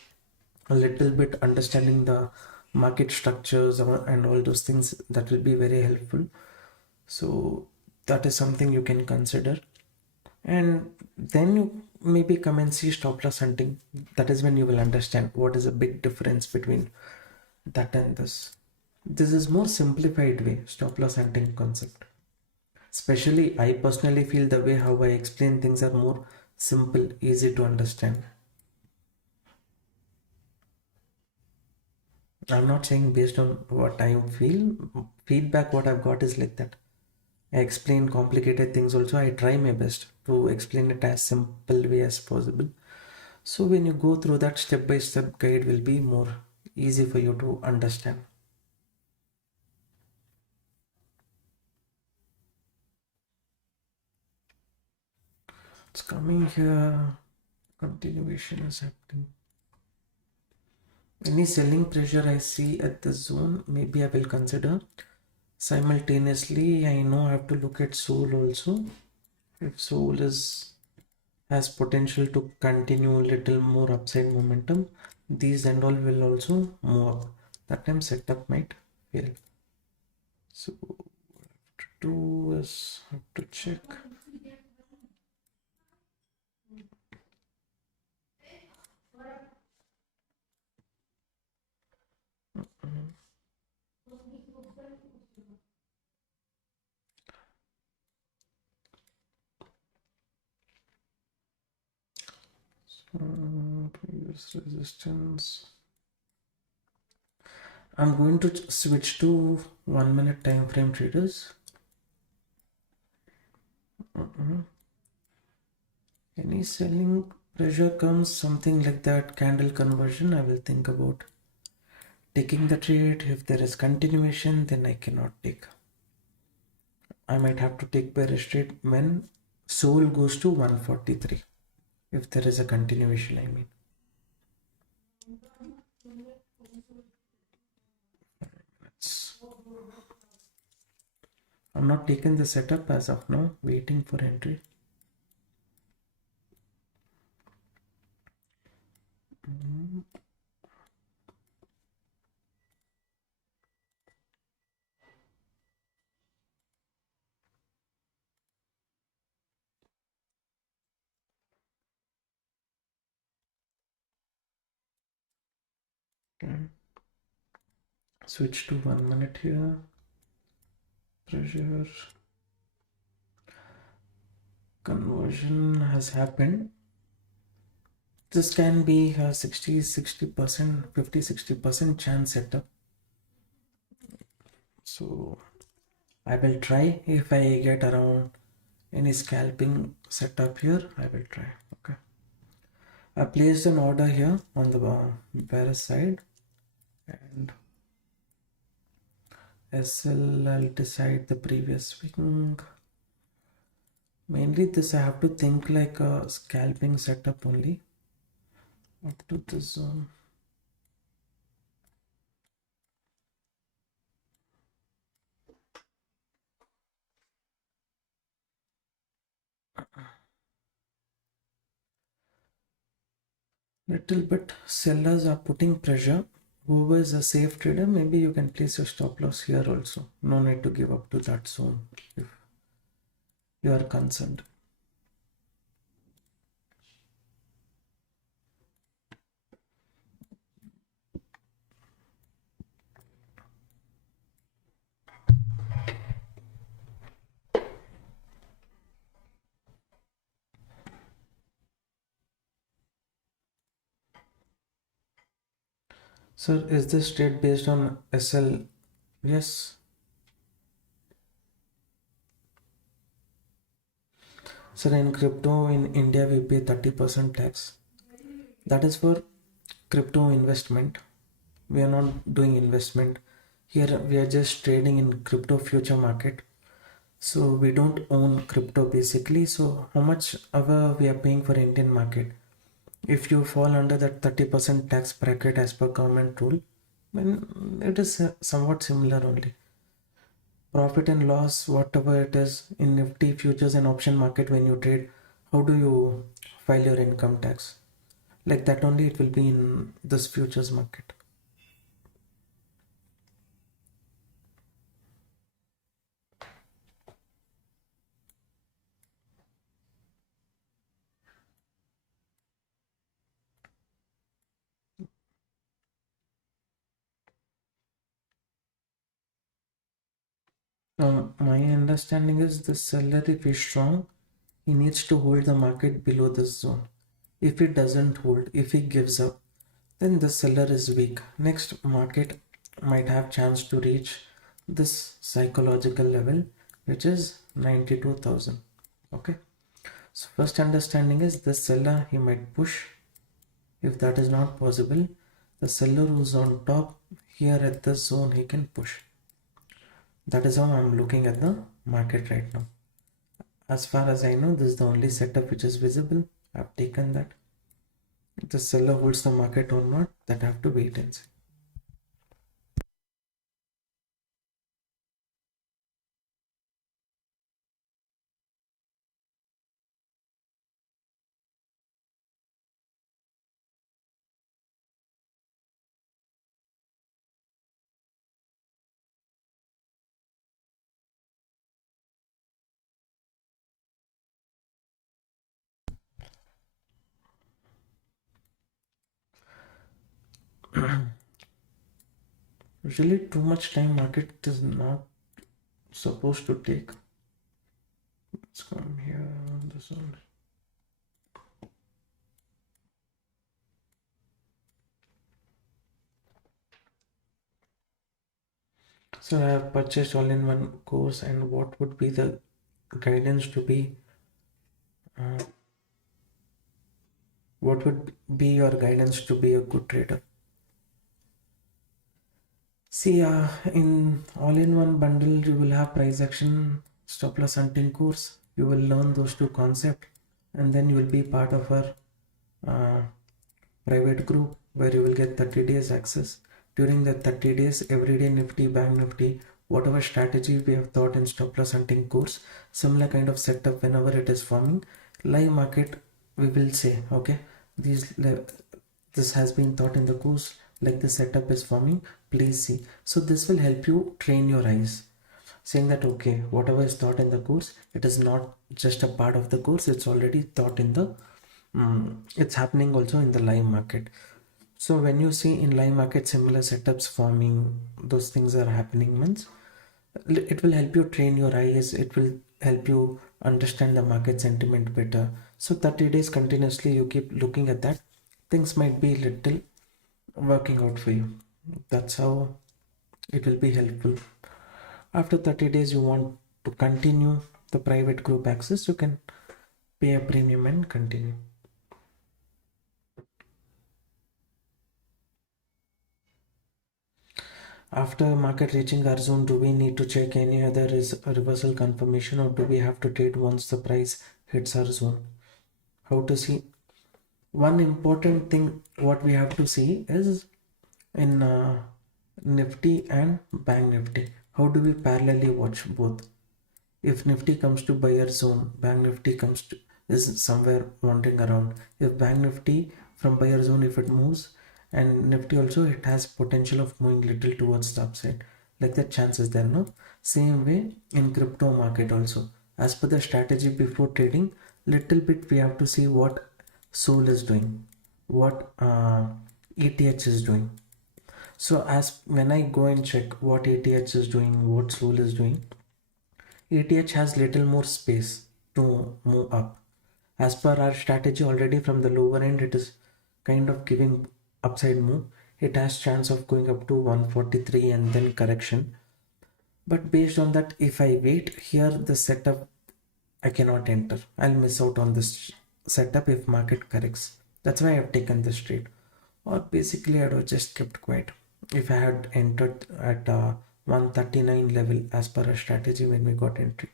a little bit understanding the market structures and all those things, that will be very helpful. So that is something you can consider. And then you maybe come and see stop loss hunting. That is when you will understand what is a big difference between that and this. This is more simplified way stop loss hunting concept. Especially I personally feel the way how I explain things are more simple, easy to understand. I'm not saying based on what I feel. Feedback what I've got is like that. I explain complicated things also. I try my best to explain it as simple way as possible. So when you go through that step by step guide will be more easy for you to understand. It's coming here. Continuation is happening. Any selling pressure I see at the zone, maybe I will consider. Simultaneously, I know I have to look at soul also. If soul has potential to continue a little more upside momentum, these and all will also move up. That time setup might fail. So what I have to do is have to check. Previous resistance. I'm going to switch to 1 minute time frame traders. Any selling pressure comes something like that candle conversion, I will think about taking the trade. If there is continuation, then I cannot take. I might have to take bearish trade when soul goes to 143. If there is a continuation, I mean. I'm not taking the setup as of now, waiting for entry. Okay. Switch to 1 minute here. Pressure conversion has happened. This can be a 60%, 50-60% chance setup. So I will try. If I get around any scalping setup here, I will try. Okay. I placed an order here on the bearish side, and SL I'll decide the previous swing. Mainly this I have to think like a scalping setup only up to this zone. Little bit sellers are putting pressure. Whoever is a safe trader, maybe you can place your stop loss here also. No need to give up to that zone if you are concerned. Sir, is this trade based on SL? Yes. Sir, in crypto in India we pay 30% tax. That is for crypto investment. We are not doing investment. Here we are just trading in crypto future market. So we don't own crypto basically. So how much ever we are paying for Indian market, if you fall under that 30% tax bracket as per government rule, then it is somewhat similar only. Profit and loss, whatever it is in Nifty futures and option market, when you trade, how do you file your income tax? Like that only it will be in this futures market. My understanding is the seller, if he's strong, he needs to hold the market below this zone. If he doesn't hold, if he gives up, then the seller is weak. Next, market might have chance to reach this psychological level, which is 92,000. Okay. So first understanding is the seller, he might push. If that is not possible, the seller who's on top here at this zone, he can push. That is how I'm looking at the market right now. As far as I know, this is the only setup which is visible. I've taken that. If the seller holds the market or not, that I have to wait and see. Usually too much time market is not supposed to take. Let's come here on the zone. So I have purchased all-in-one course, and what would be the guidance to be uh, what would be your guidance to be a good trader? See, in all-in-one bundle, you will have price action, stop loss hunting course. You will learn those two concepts, and then you will be part of our uh, private group where you will get 30 days access. During the 30 days, every day Nifty, Bank Nifty, whatever strategy we have taught in stop loss hunting course, similar kind of setup whenever it is forming. Live market, we will say, okay, this has been taught in the course, like the setup is forming, please see. So this will help you train your eyes, saying that okay, whatever is taught in the course, it is not just a part of the course, it's already taught in the it's happening also in the live market. So when you see in live market similar setups forming, those things are happening means it will help you train your eyes, it will help you understand the market sentiment better. So 30 days continuously you keep looking at that, things might be little working out for you. That's how it will be helpful. After 30 days you want to continue the private group access, you can pay a premium and continue. After market reaching our zone, do we need to check any other reversal confirmation, or do we have to trade once the price hits our zone? How to see? One important thing what we have to see is in Nifty and Bank Nifty. How do we parallelly watch both? If Nifty comes to buyer zone, Bank Nifty comes to is somewhere wandering around. If Bank Nifty from buyer zone, if it moves, and Nifty also, it has potential of moving little towards the upside. Like that chance is there, no? Same way in crypto market also. As per the strategy before trading, little bit we have to see what Soul is doing, what ETH is doing. So as when I go and check what ETH is doing, what Soul is doing, ETH has little more space to move up. As per our strategy already from the lower end, it is kind of giving upside move. It has chance of going up to 143 and then correction. But based on that, if I wait here, the setup, I cannot enter. I'll miss out on this setup if market corrects. That's why I've taken this trade. Or basically, I'd have just kept quiet if I had entered at 139 level as per our strategy when we got entry.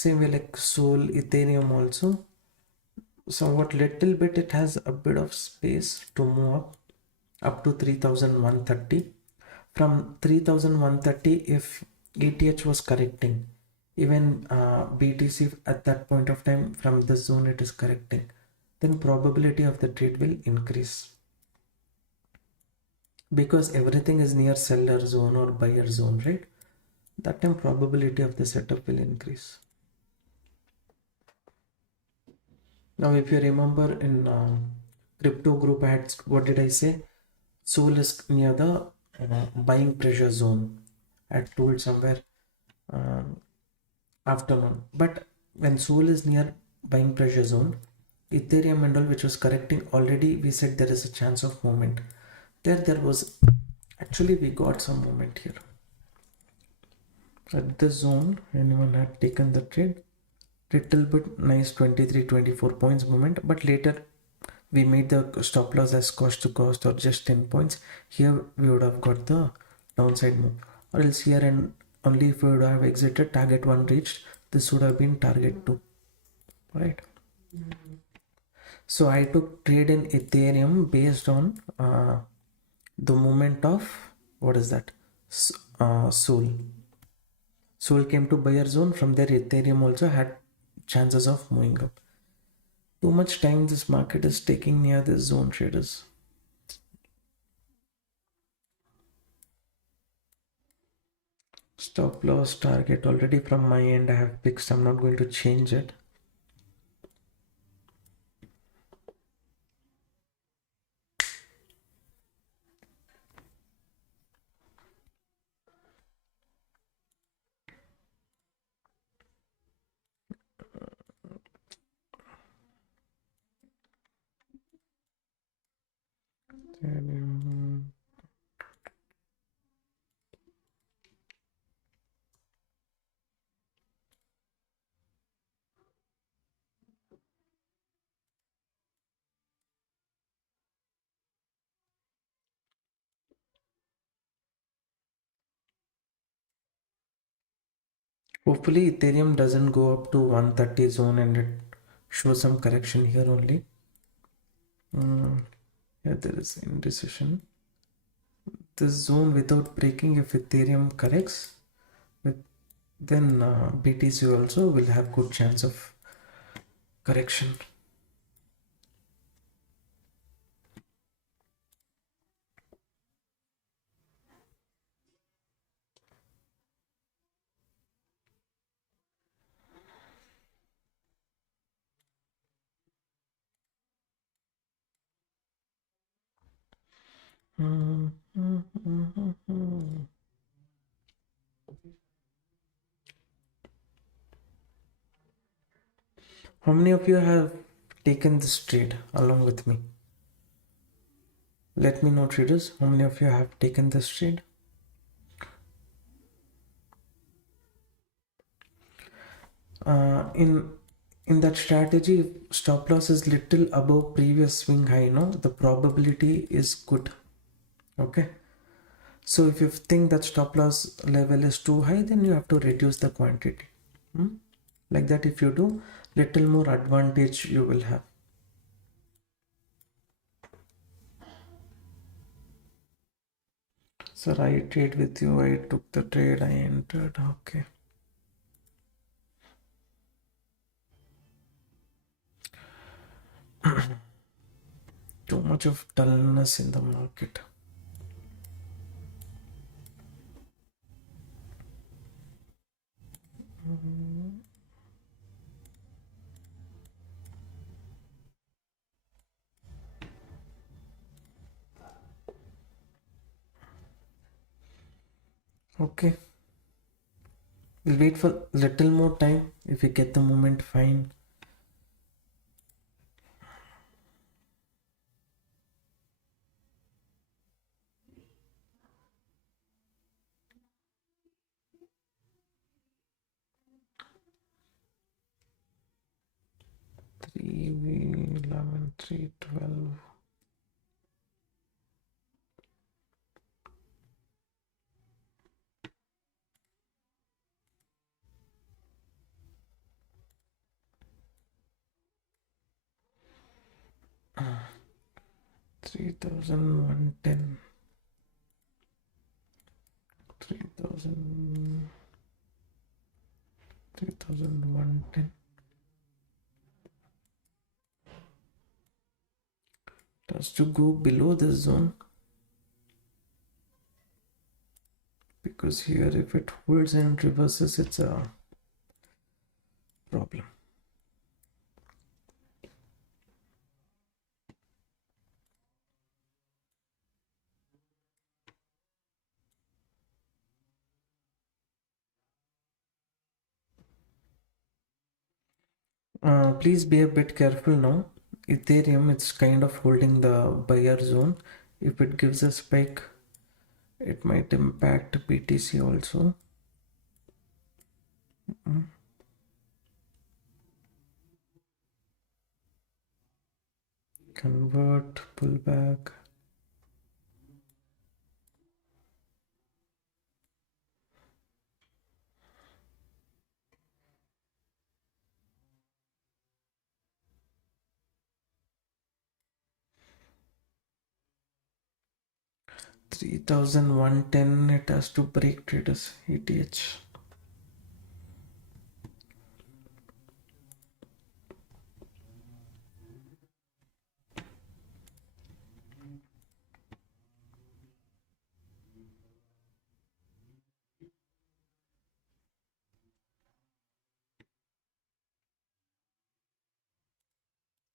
Same way like Sol, Ethereum also. Somewhat little bit it has a bit of space to move up to 3130. From 3130, if ETH was correcting, even BTC at that point of time from this zone it is correcting, then probability of the trade will increase, because everything is near seller zone or buyer zone, right? That time probability of the setup will increase. Now if you remember in crypto group I had, what did I say? Sol is near the buying pressure zone. I had told somewhere afternoon. But when Sol is near buying pressure zone, Ethereum and all, which was correcting already, we said there is a chance of movement. There was actually, we got some movement here. At this zone, anyone had taken the trade, little bit nice 23-24 points movement, but later we made the stop loss as cost to cost or just 10 points. Here we would have got the downside move, or else here, and only if we would have exited target 1 reached, this would have been target 2, right? So I took trade in Ethereum based on the movement of, what is that, Sol. Sol came to buyer zone. From there Ethereum also had chances of moving up. Too much time this market is taking near this zone, traders. Stop loss target already from my end I have fixed. I'm not going to change it. Hopefully Ethereum doesn't go up to 130 zone and it shows some correction here only. Yeah, there is indecision. This zone without breaking, if Ethereum corrects, then BTC also will have good chance of correction. How many of you have taken this trade along with me? Let me know, traders, how many of you have taken this trade? In that strategy, if stop loss is little above previous swing high, no, the probability is good. Okay, so if you think that stop loss level is too high, then you have to reduce the quantity. Like that, if you do, little more advantage you will have. Sir, I trade with you, I took the trade, I entered. Okay, too much of dullness in the market. Okay, we'll wait for little more time. If we get the moment, fine. Three 11 3 12. 3,110. 3,000. 3,110. It has to go below this zone, because here if it holds and reverses, it's a problem. Please be a bit careful now. Ethereum, it's kind of holding the buyer zone. If it gives a spike, it might impact BTC also. Convert, pullback. $3,110, it has to break traders, ETH.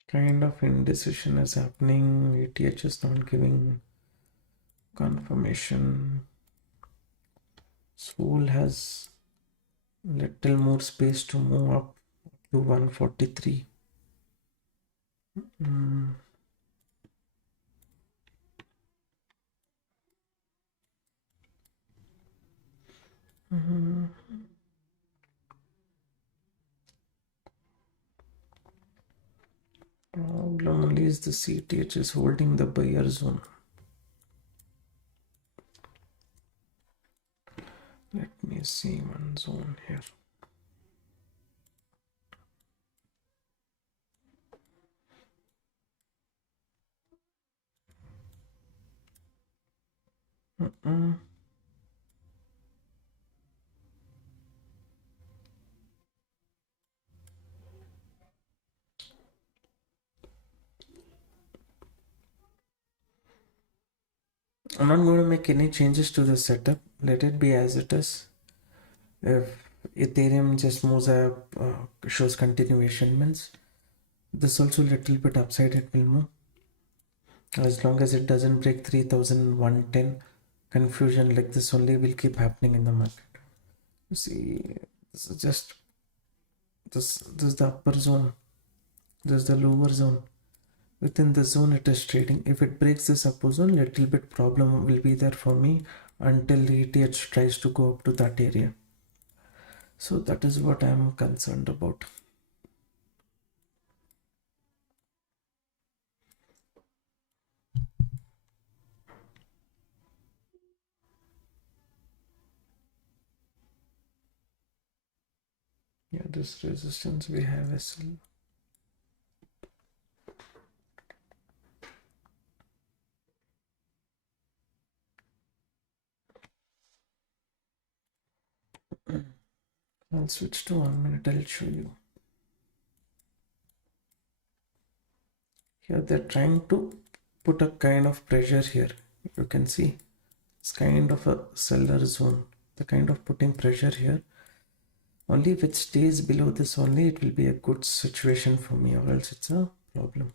Kind of indecision is happening. ETH is not giving confirmation. Soul has little more space to move up to 143. Problem only is the CTH is holding the buyer zone. Let me see one zone here. I'm not going to make any changes to the setup. Let it be as it is. If Ethereum just moves up, shows continuation, means this also little bit upside it will move. As long as it doesn't break 3,110, confusion like this only will keep happening in the market. You see, this is just this is the upper zone, this is the lower zone. Within the zone it is trading. If it breaks this upper zone, little bit problem will be there for me until the ETH tries to go up to that area. So that is what I am concerned about. Yeah, this resistance we have SL. I'll switch to 1 minute, I'll show you. Here they're trying to put a kind of pressure here. You can see it's kind of a seller zone. They're kind of putting pressure here. Only if it stays below this only, it will be a good situation for me, or else it's a problem.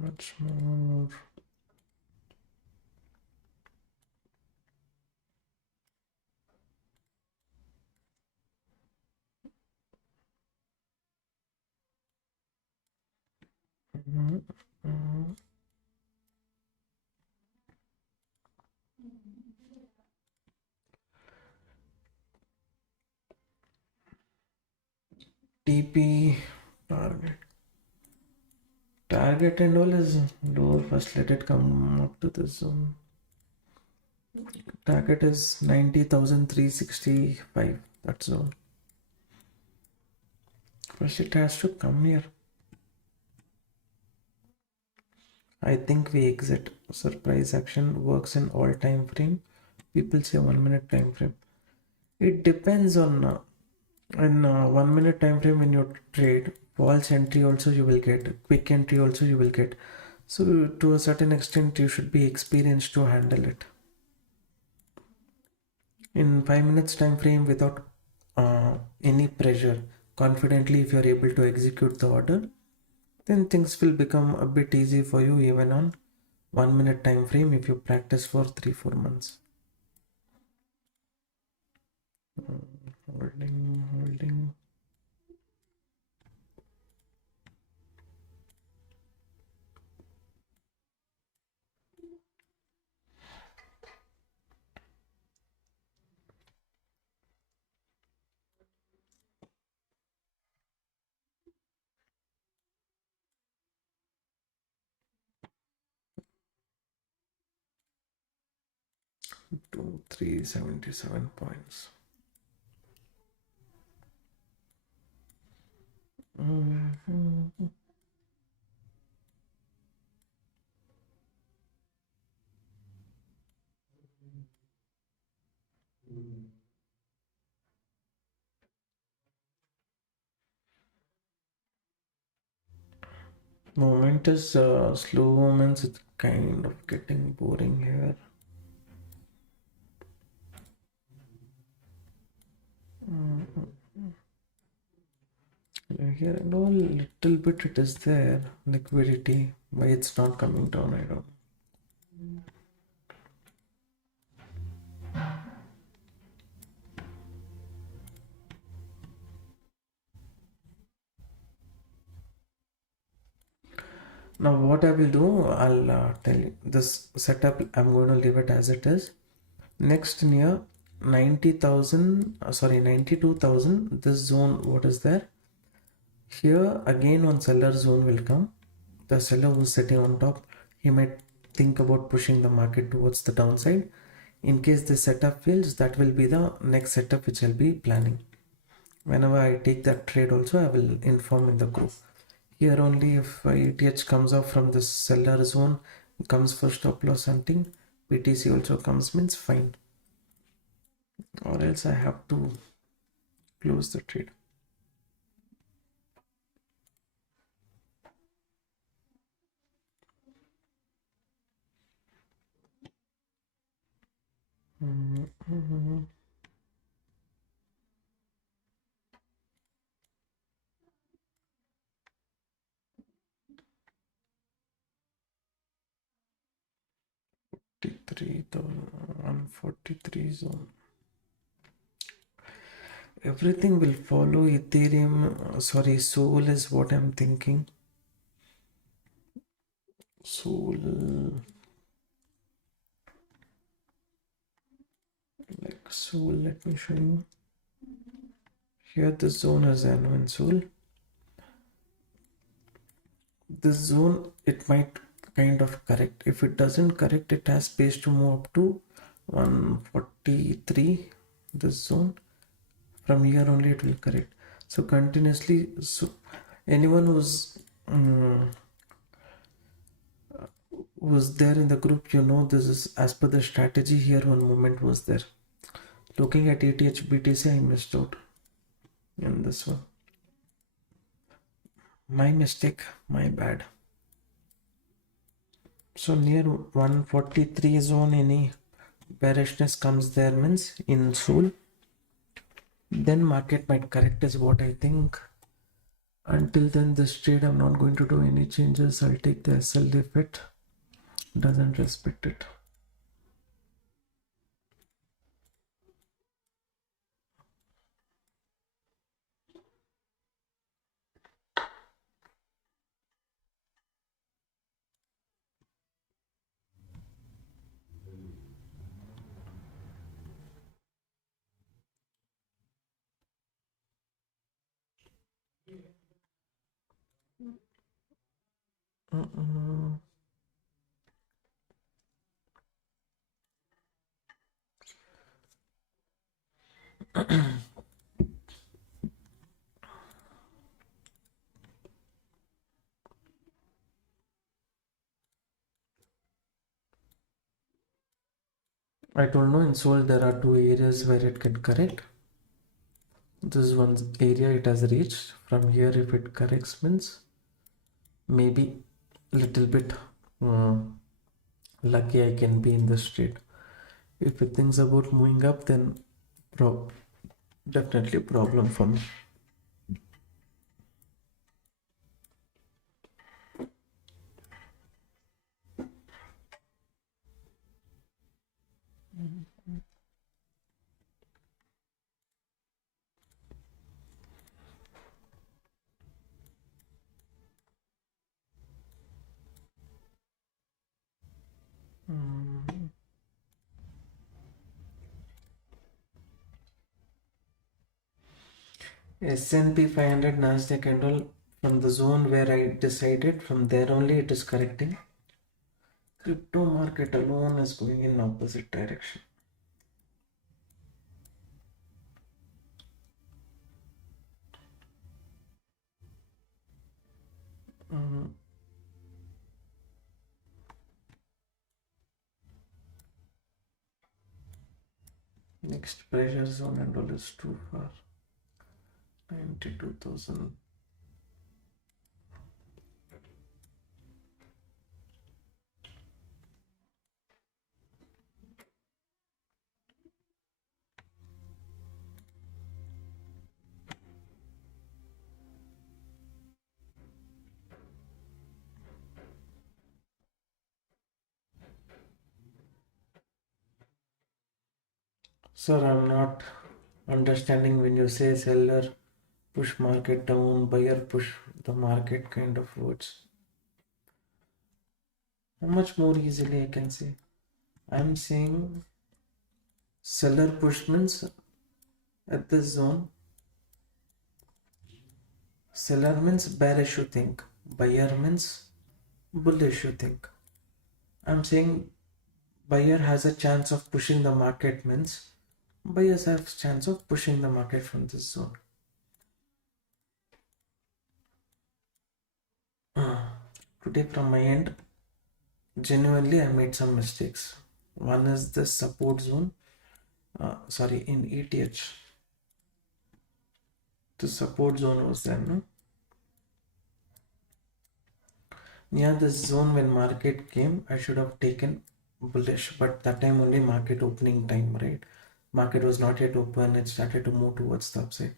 Much more. TP target target and all is lower. First let it come up to this zone. Target is 90,365. That's zone. First it has to come here. I think we exit. Surprise action works in all time frame. People say 1 minute time frame. It depends on in 1 minute time frame when you trade. False entry also you will get. Quick entry also you will get. So to a certain extent you should be experienced to handle it. In 5 minutes time frame without any pressure, confidently if you are able to execute the order, then things will become a bit easy for you even on 1 minute time frame if you practice for 3-4 months. Holding. To 377 points. Moment is slow moments. It's kind of getting boring here. Here and all little bit it is there liquidity. Why it's not coming down? I don't. Now what I will do, I'll tell you this setup. I'm going to leave it as it is. Next near 90,000, sorry 92,000. This zone, what is there? Here again one seller zone will come. The seller who's sitting on top, he might think about pushing the market towards the downside. In case this setup fails, that will be the next setup which I'll be planning. Whenever I take that trade also, I will inform in the group. Here only if ETH comes out from the seller zone, comes for stop loss hunting, BTC also comes, means fine. Or else I have to close the trade. Mm-hmm. 143 zone. Everything will follow Ethereum. Sorry, Soul is what I'm thinking. Soul, like Soul. Let me show you. Here, the zone is N1 Soul. This zone, it might kind of correct. If it doesn't correct, it has space to move up to 143. This zone. From here only it will correct. So continuously, so anyone who's there in the group, you know this is as per the strategy. Here one moment was there. Looking at ETH BTC, I missed out in this one. My mistake, my bad. So near 143 zone, any bearishness comes there means in Soul, then market might correct is what I think. Until then, this trade I'm not going to do any changes. I'll take the SL if it doesn't respect it. Mm-mm. I don't know, in Seoul there are two areas where it can correct. This one area it has reached. From here, if it corrects means maybe little bit uh, lucky I can be in the street. If it thinks about moving up, then pro definitely problem for me. Mm. S&P 500 Nasdaq candle from the zone where I decided, from there only it is correcting. Crypto market alone is going in opposite direction. Mm. Next pressure zone and all is too far. 92,000. Sir, I'm not understanding when you say seller push market down, buyer push the market kind of words. How much more easily I can say? I'm saying seller push means at this zone, seller means bearish you think, buyer means bullish you think. I'm saying buyer has a chance of pushing the market means buyers have chance of pushing the market from this zone. Today from my end, genuinely I made some mistakes. One is the support zone, sorry, in ETH. The support zone was there, no? Near this zone when market came, I should have taken bullish, but that time only market opening time, right? Market was not yet open, it started to move towards the upside.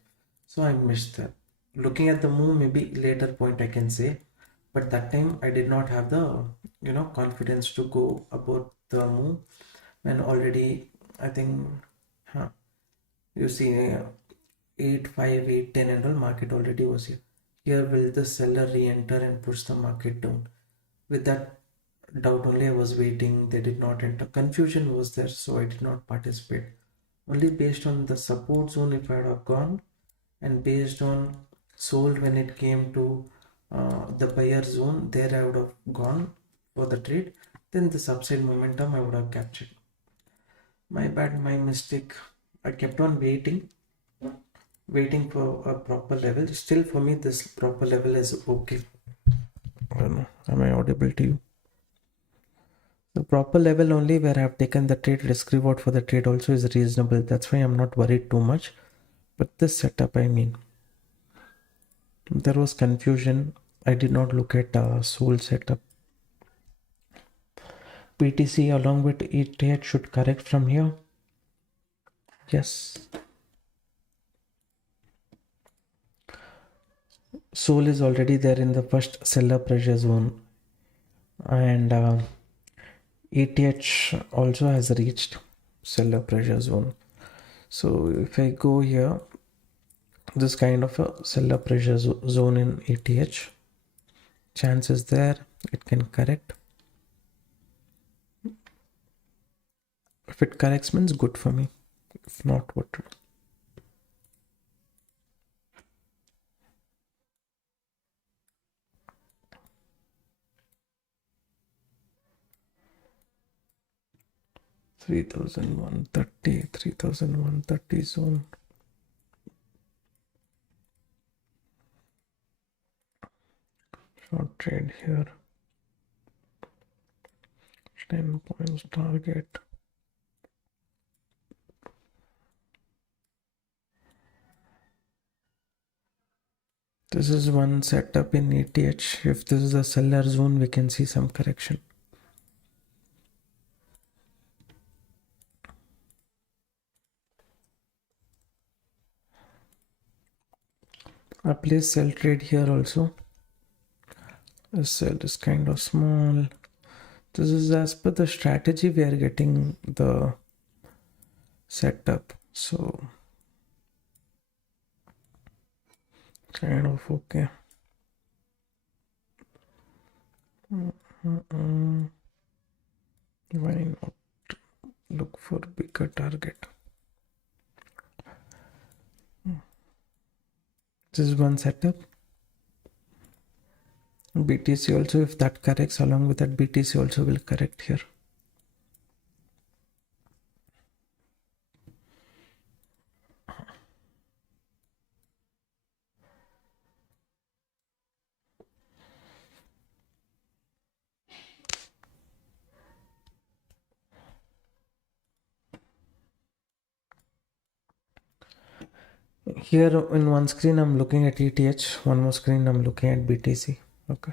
So I missed that. Looking at the move, maybe later point I can say, but that time I did not have the confidence to go about the move, and already I think you see 8 5 8 10 and all market already was here. Here will the seller re-enter and push the market down? With that doubt only I was waiting. They did not enter. Confusion was there, so I did not participate. Only based on the support zone if I had have gone, and based on sold when it came to the buyer zone, there I would have gone for the trade. Then the upside momentum I would have captured. My bad, my mistake. I kept on waiting for a proper level. Still for me this proper level is okay. I don't know. Am I audible to you? The proper level only where I have taken the trade, risk reward for the trade also is reasonable. That's why I'm not worried too much. But this setup, I mean, there was confusion. I did not look at soul setup. BTC along with ETH should correct from here. Yes. Soul is already there in the first seller pressure zone, and ETH also has reached seller pressure zone. So if I go here, this kind of a seller pressure zone in ETH, chance is there it can correct. If it corrects means good for me. If not, what to do? 3,130 zone. Short trade here. 10 points target. This is one setup in ATH. If this is the seller zone, we can see some correction. I place sell trade here also. The sell is kind of small. This is as per the strategy we are getting the setup. So kind of okay. Why not look for bigger target? This is one setup. BTC also, if that corrects, along with that BTC also will correct here. Here in one screen I'm looking at ETH, one more screen I'm looking at BTC. Okay.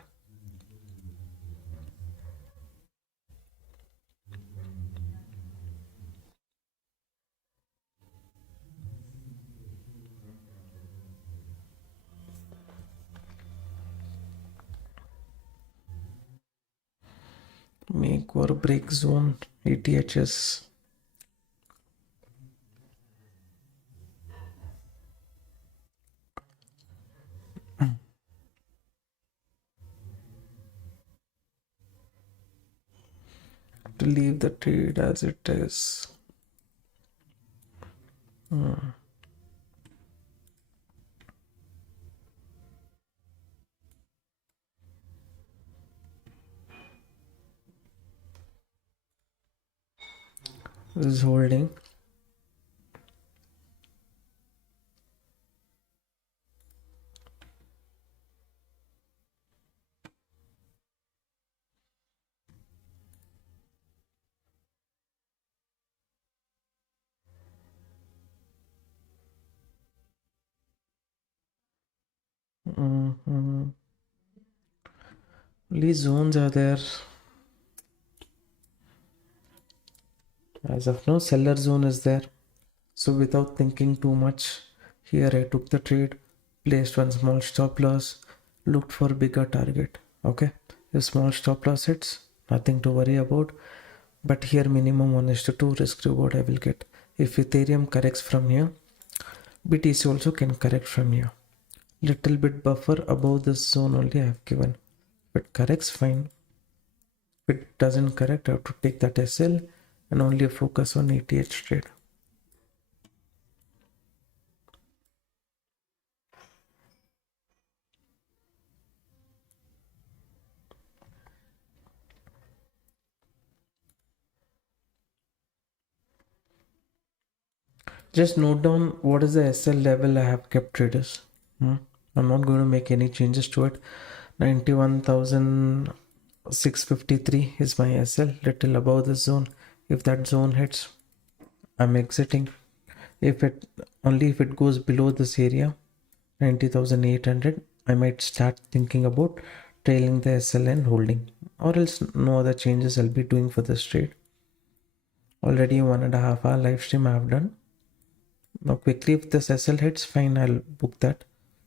Make or break zone, ETHs. To leave the trade as it is. This is holding. Only zones are there. As of now, seller zone is there. So without thinking too much, here I took the trade, placed one small stop loss, looked for bigger target. Okay, if small stop loss hits, nothing to worry about. But here minimum 1:2 risk reward I will get. If Ethereum corrects from here, BTC also can correct from here. Little bit buffer above this zone only I have given. If it corrects, fine. If it doesn't correct, I have to take that SL and only focus on ETH trade. Just note down what is the SL level I have kept traders. I'm not going to make any changes to it. 91,653 is my SL, little above this zone. If that zone hits, I'm exiting. If it goes below this area, 90,800, I might start thinking about trailing the SL and holding, or else no other changes I'll be doing for this trade. Already 1.5 hour live stream I have done. Now quickly, if this SL hits, fine, I'll book that.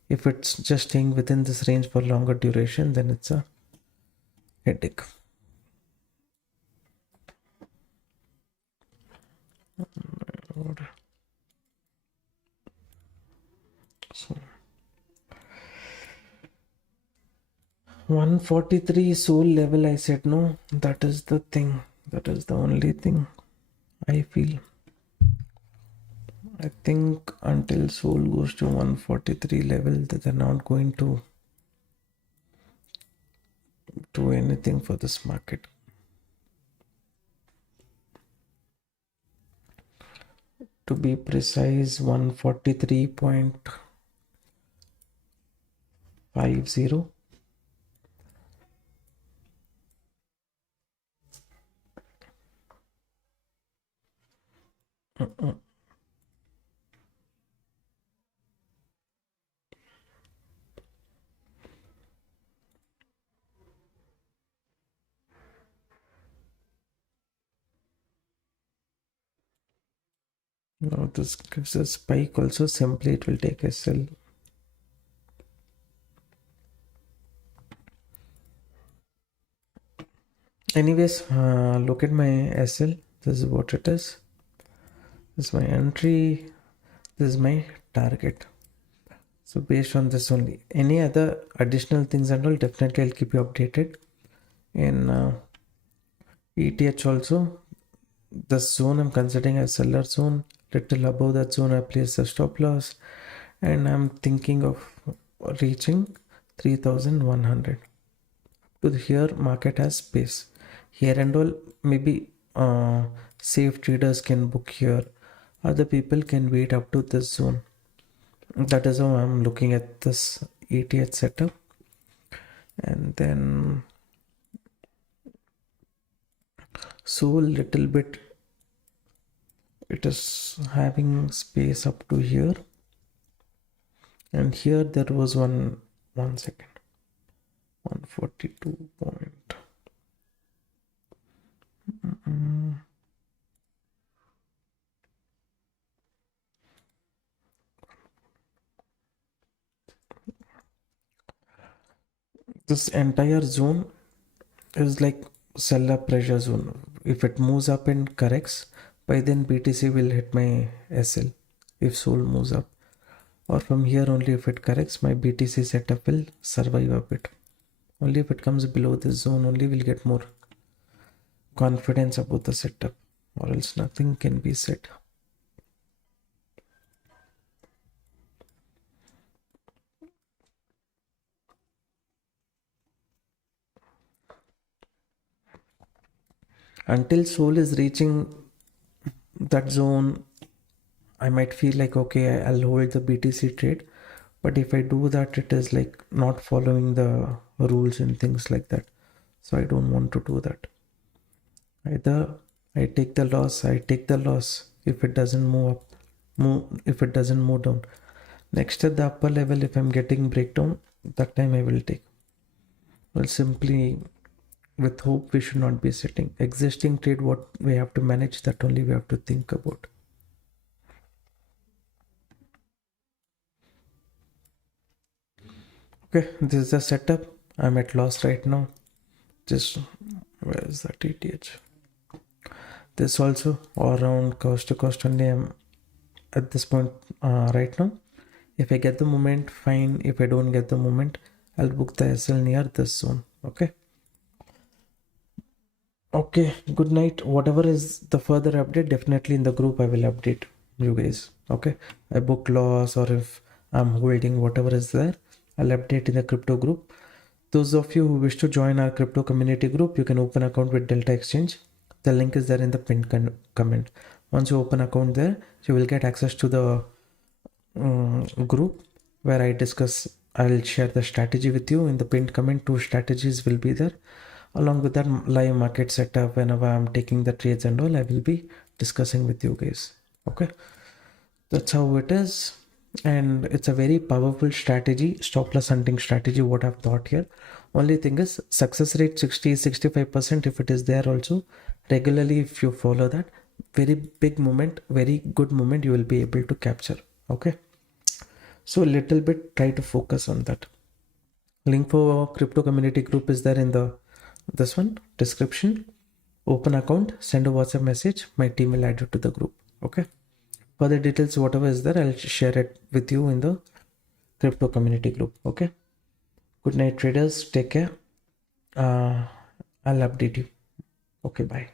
If it's just staying within this range for longer duration, then it's a headache. So 143 soul level, I said no. That is the thing. That is the only thing I feel. I think until soul goes to 143 level, that they're not going to do anything for this market. be precise, 143.50. Now this gives a spike also. Simply it will take a sell. Anyways, look at my SL. This is what it is. This is my entry. This is my target. So based on this only, any other additional things and all, definitely I'll keep you updated. In ETH also, the zone I'm considering as seller zone. Little above that zone I place the stop loss, and I'm thinking of reaching 3100. To here market has space here and all. Maybe safe traders can book here, other people can wait up to this zone. That is how I'm looking at this ETH setup. And then so little bit it is having space up to here, and here there was one second, 142 point. This entire zone is like seller pressure zone. If it moves up and corrects, by then BTC will hit my SL if Sol moves up, or from here only if it corrects, my BTC setup will survive a bit. Only if it comes below this zone only we'll get more confidence about the setup, or else nothing can be said. Until Sol is reaching that zone, I might feel like okay, I'll hold the BTC trade. But if I do that, it is like not following the rules and things like that. So I don't want to do that. Either I take the loss, if it doesn't move up, if it doesn't move down. Next at the upper level, if I'm getting breakdown, that time I will take. Well, simply with hope we should not be sitting. Existing trade, what we have to manage, that only we have to think about. Okay, this is the setup. I'm at loss right now. Just where is the TTH? This also all around cost to cost only. I'm at this point right now. If I get the moment, fine. If I don't get the moment, I'll book the SL near this zone. Okay. Okay, good night. Whatever is the further update, definitely in the group I will update you guys. Okay, I book loss, or if I'm holding whatever is there, I'll update in the crypto group. Those of you who wish to join our crypto community group, you can open account with Delta Exchange. The link is there in the pinned comment. Once you open account there, you will get access to the group where I'll share the strategy with you. In the pinned comment, 2 strategies will be there. Along with that live market setup, whenever I'm taking the trades and all, I will be discussing with you guys. Okay, that's how it is. And it's a very powerful strategy, stop loss hunting strategy, what I've thought here. Only thing is success rate 60-65%. if it is there also regularly, if you follow that, very big moment, very good moment, you will be able to capture. Okay, so a little bit try to focus on that. Link for our crypto community group is there in the this one description. Open account, send a WhatsApp message, my team will add you to the group. Okay, further details whatever is there, I'll share it with you in the crypto community group. Okay, good night traders, take care. I'll update you. Okay, bye.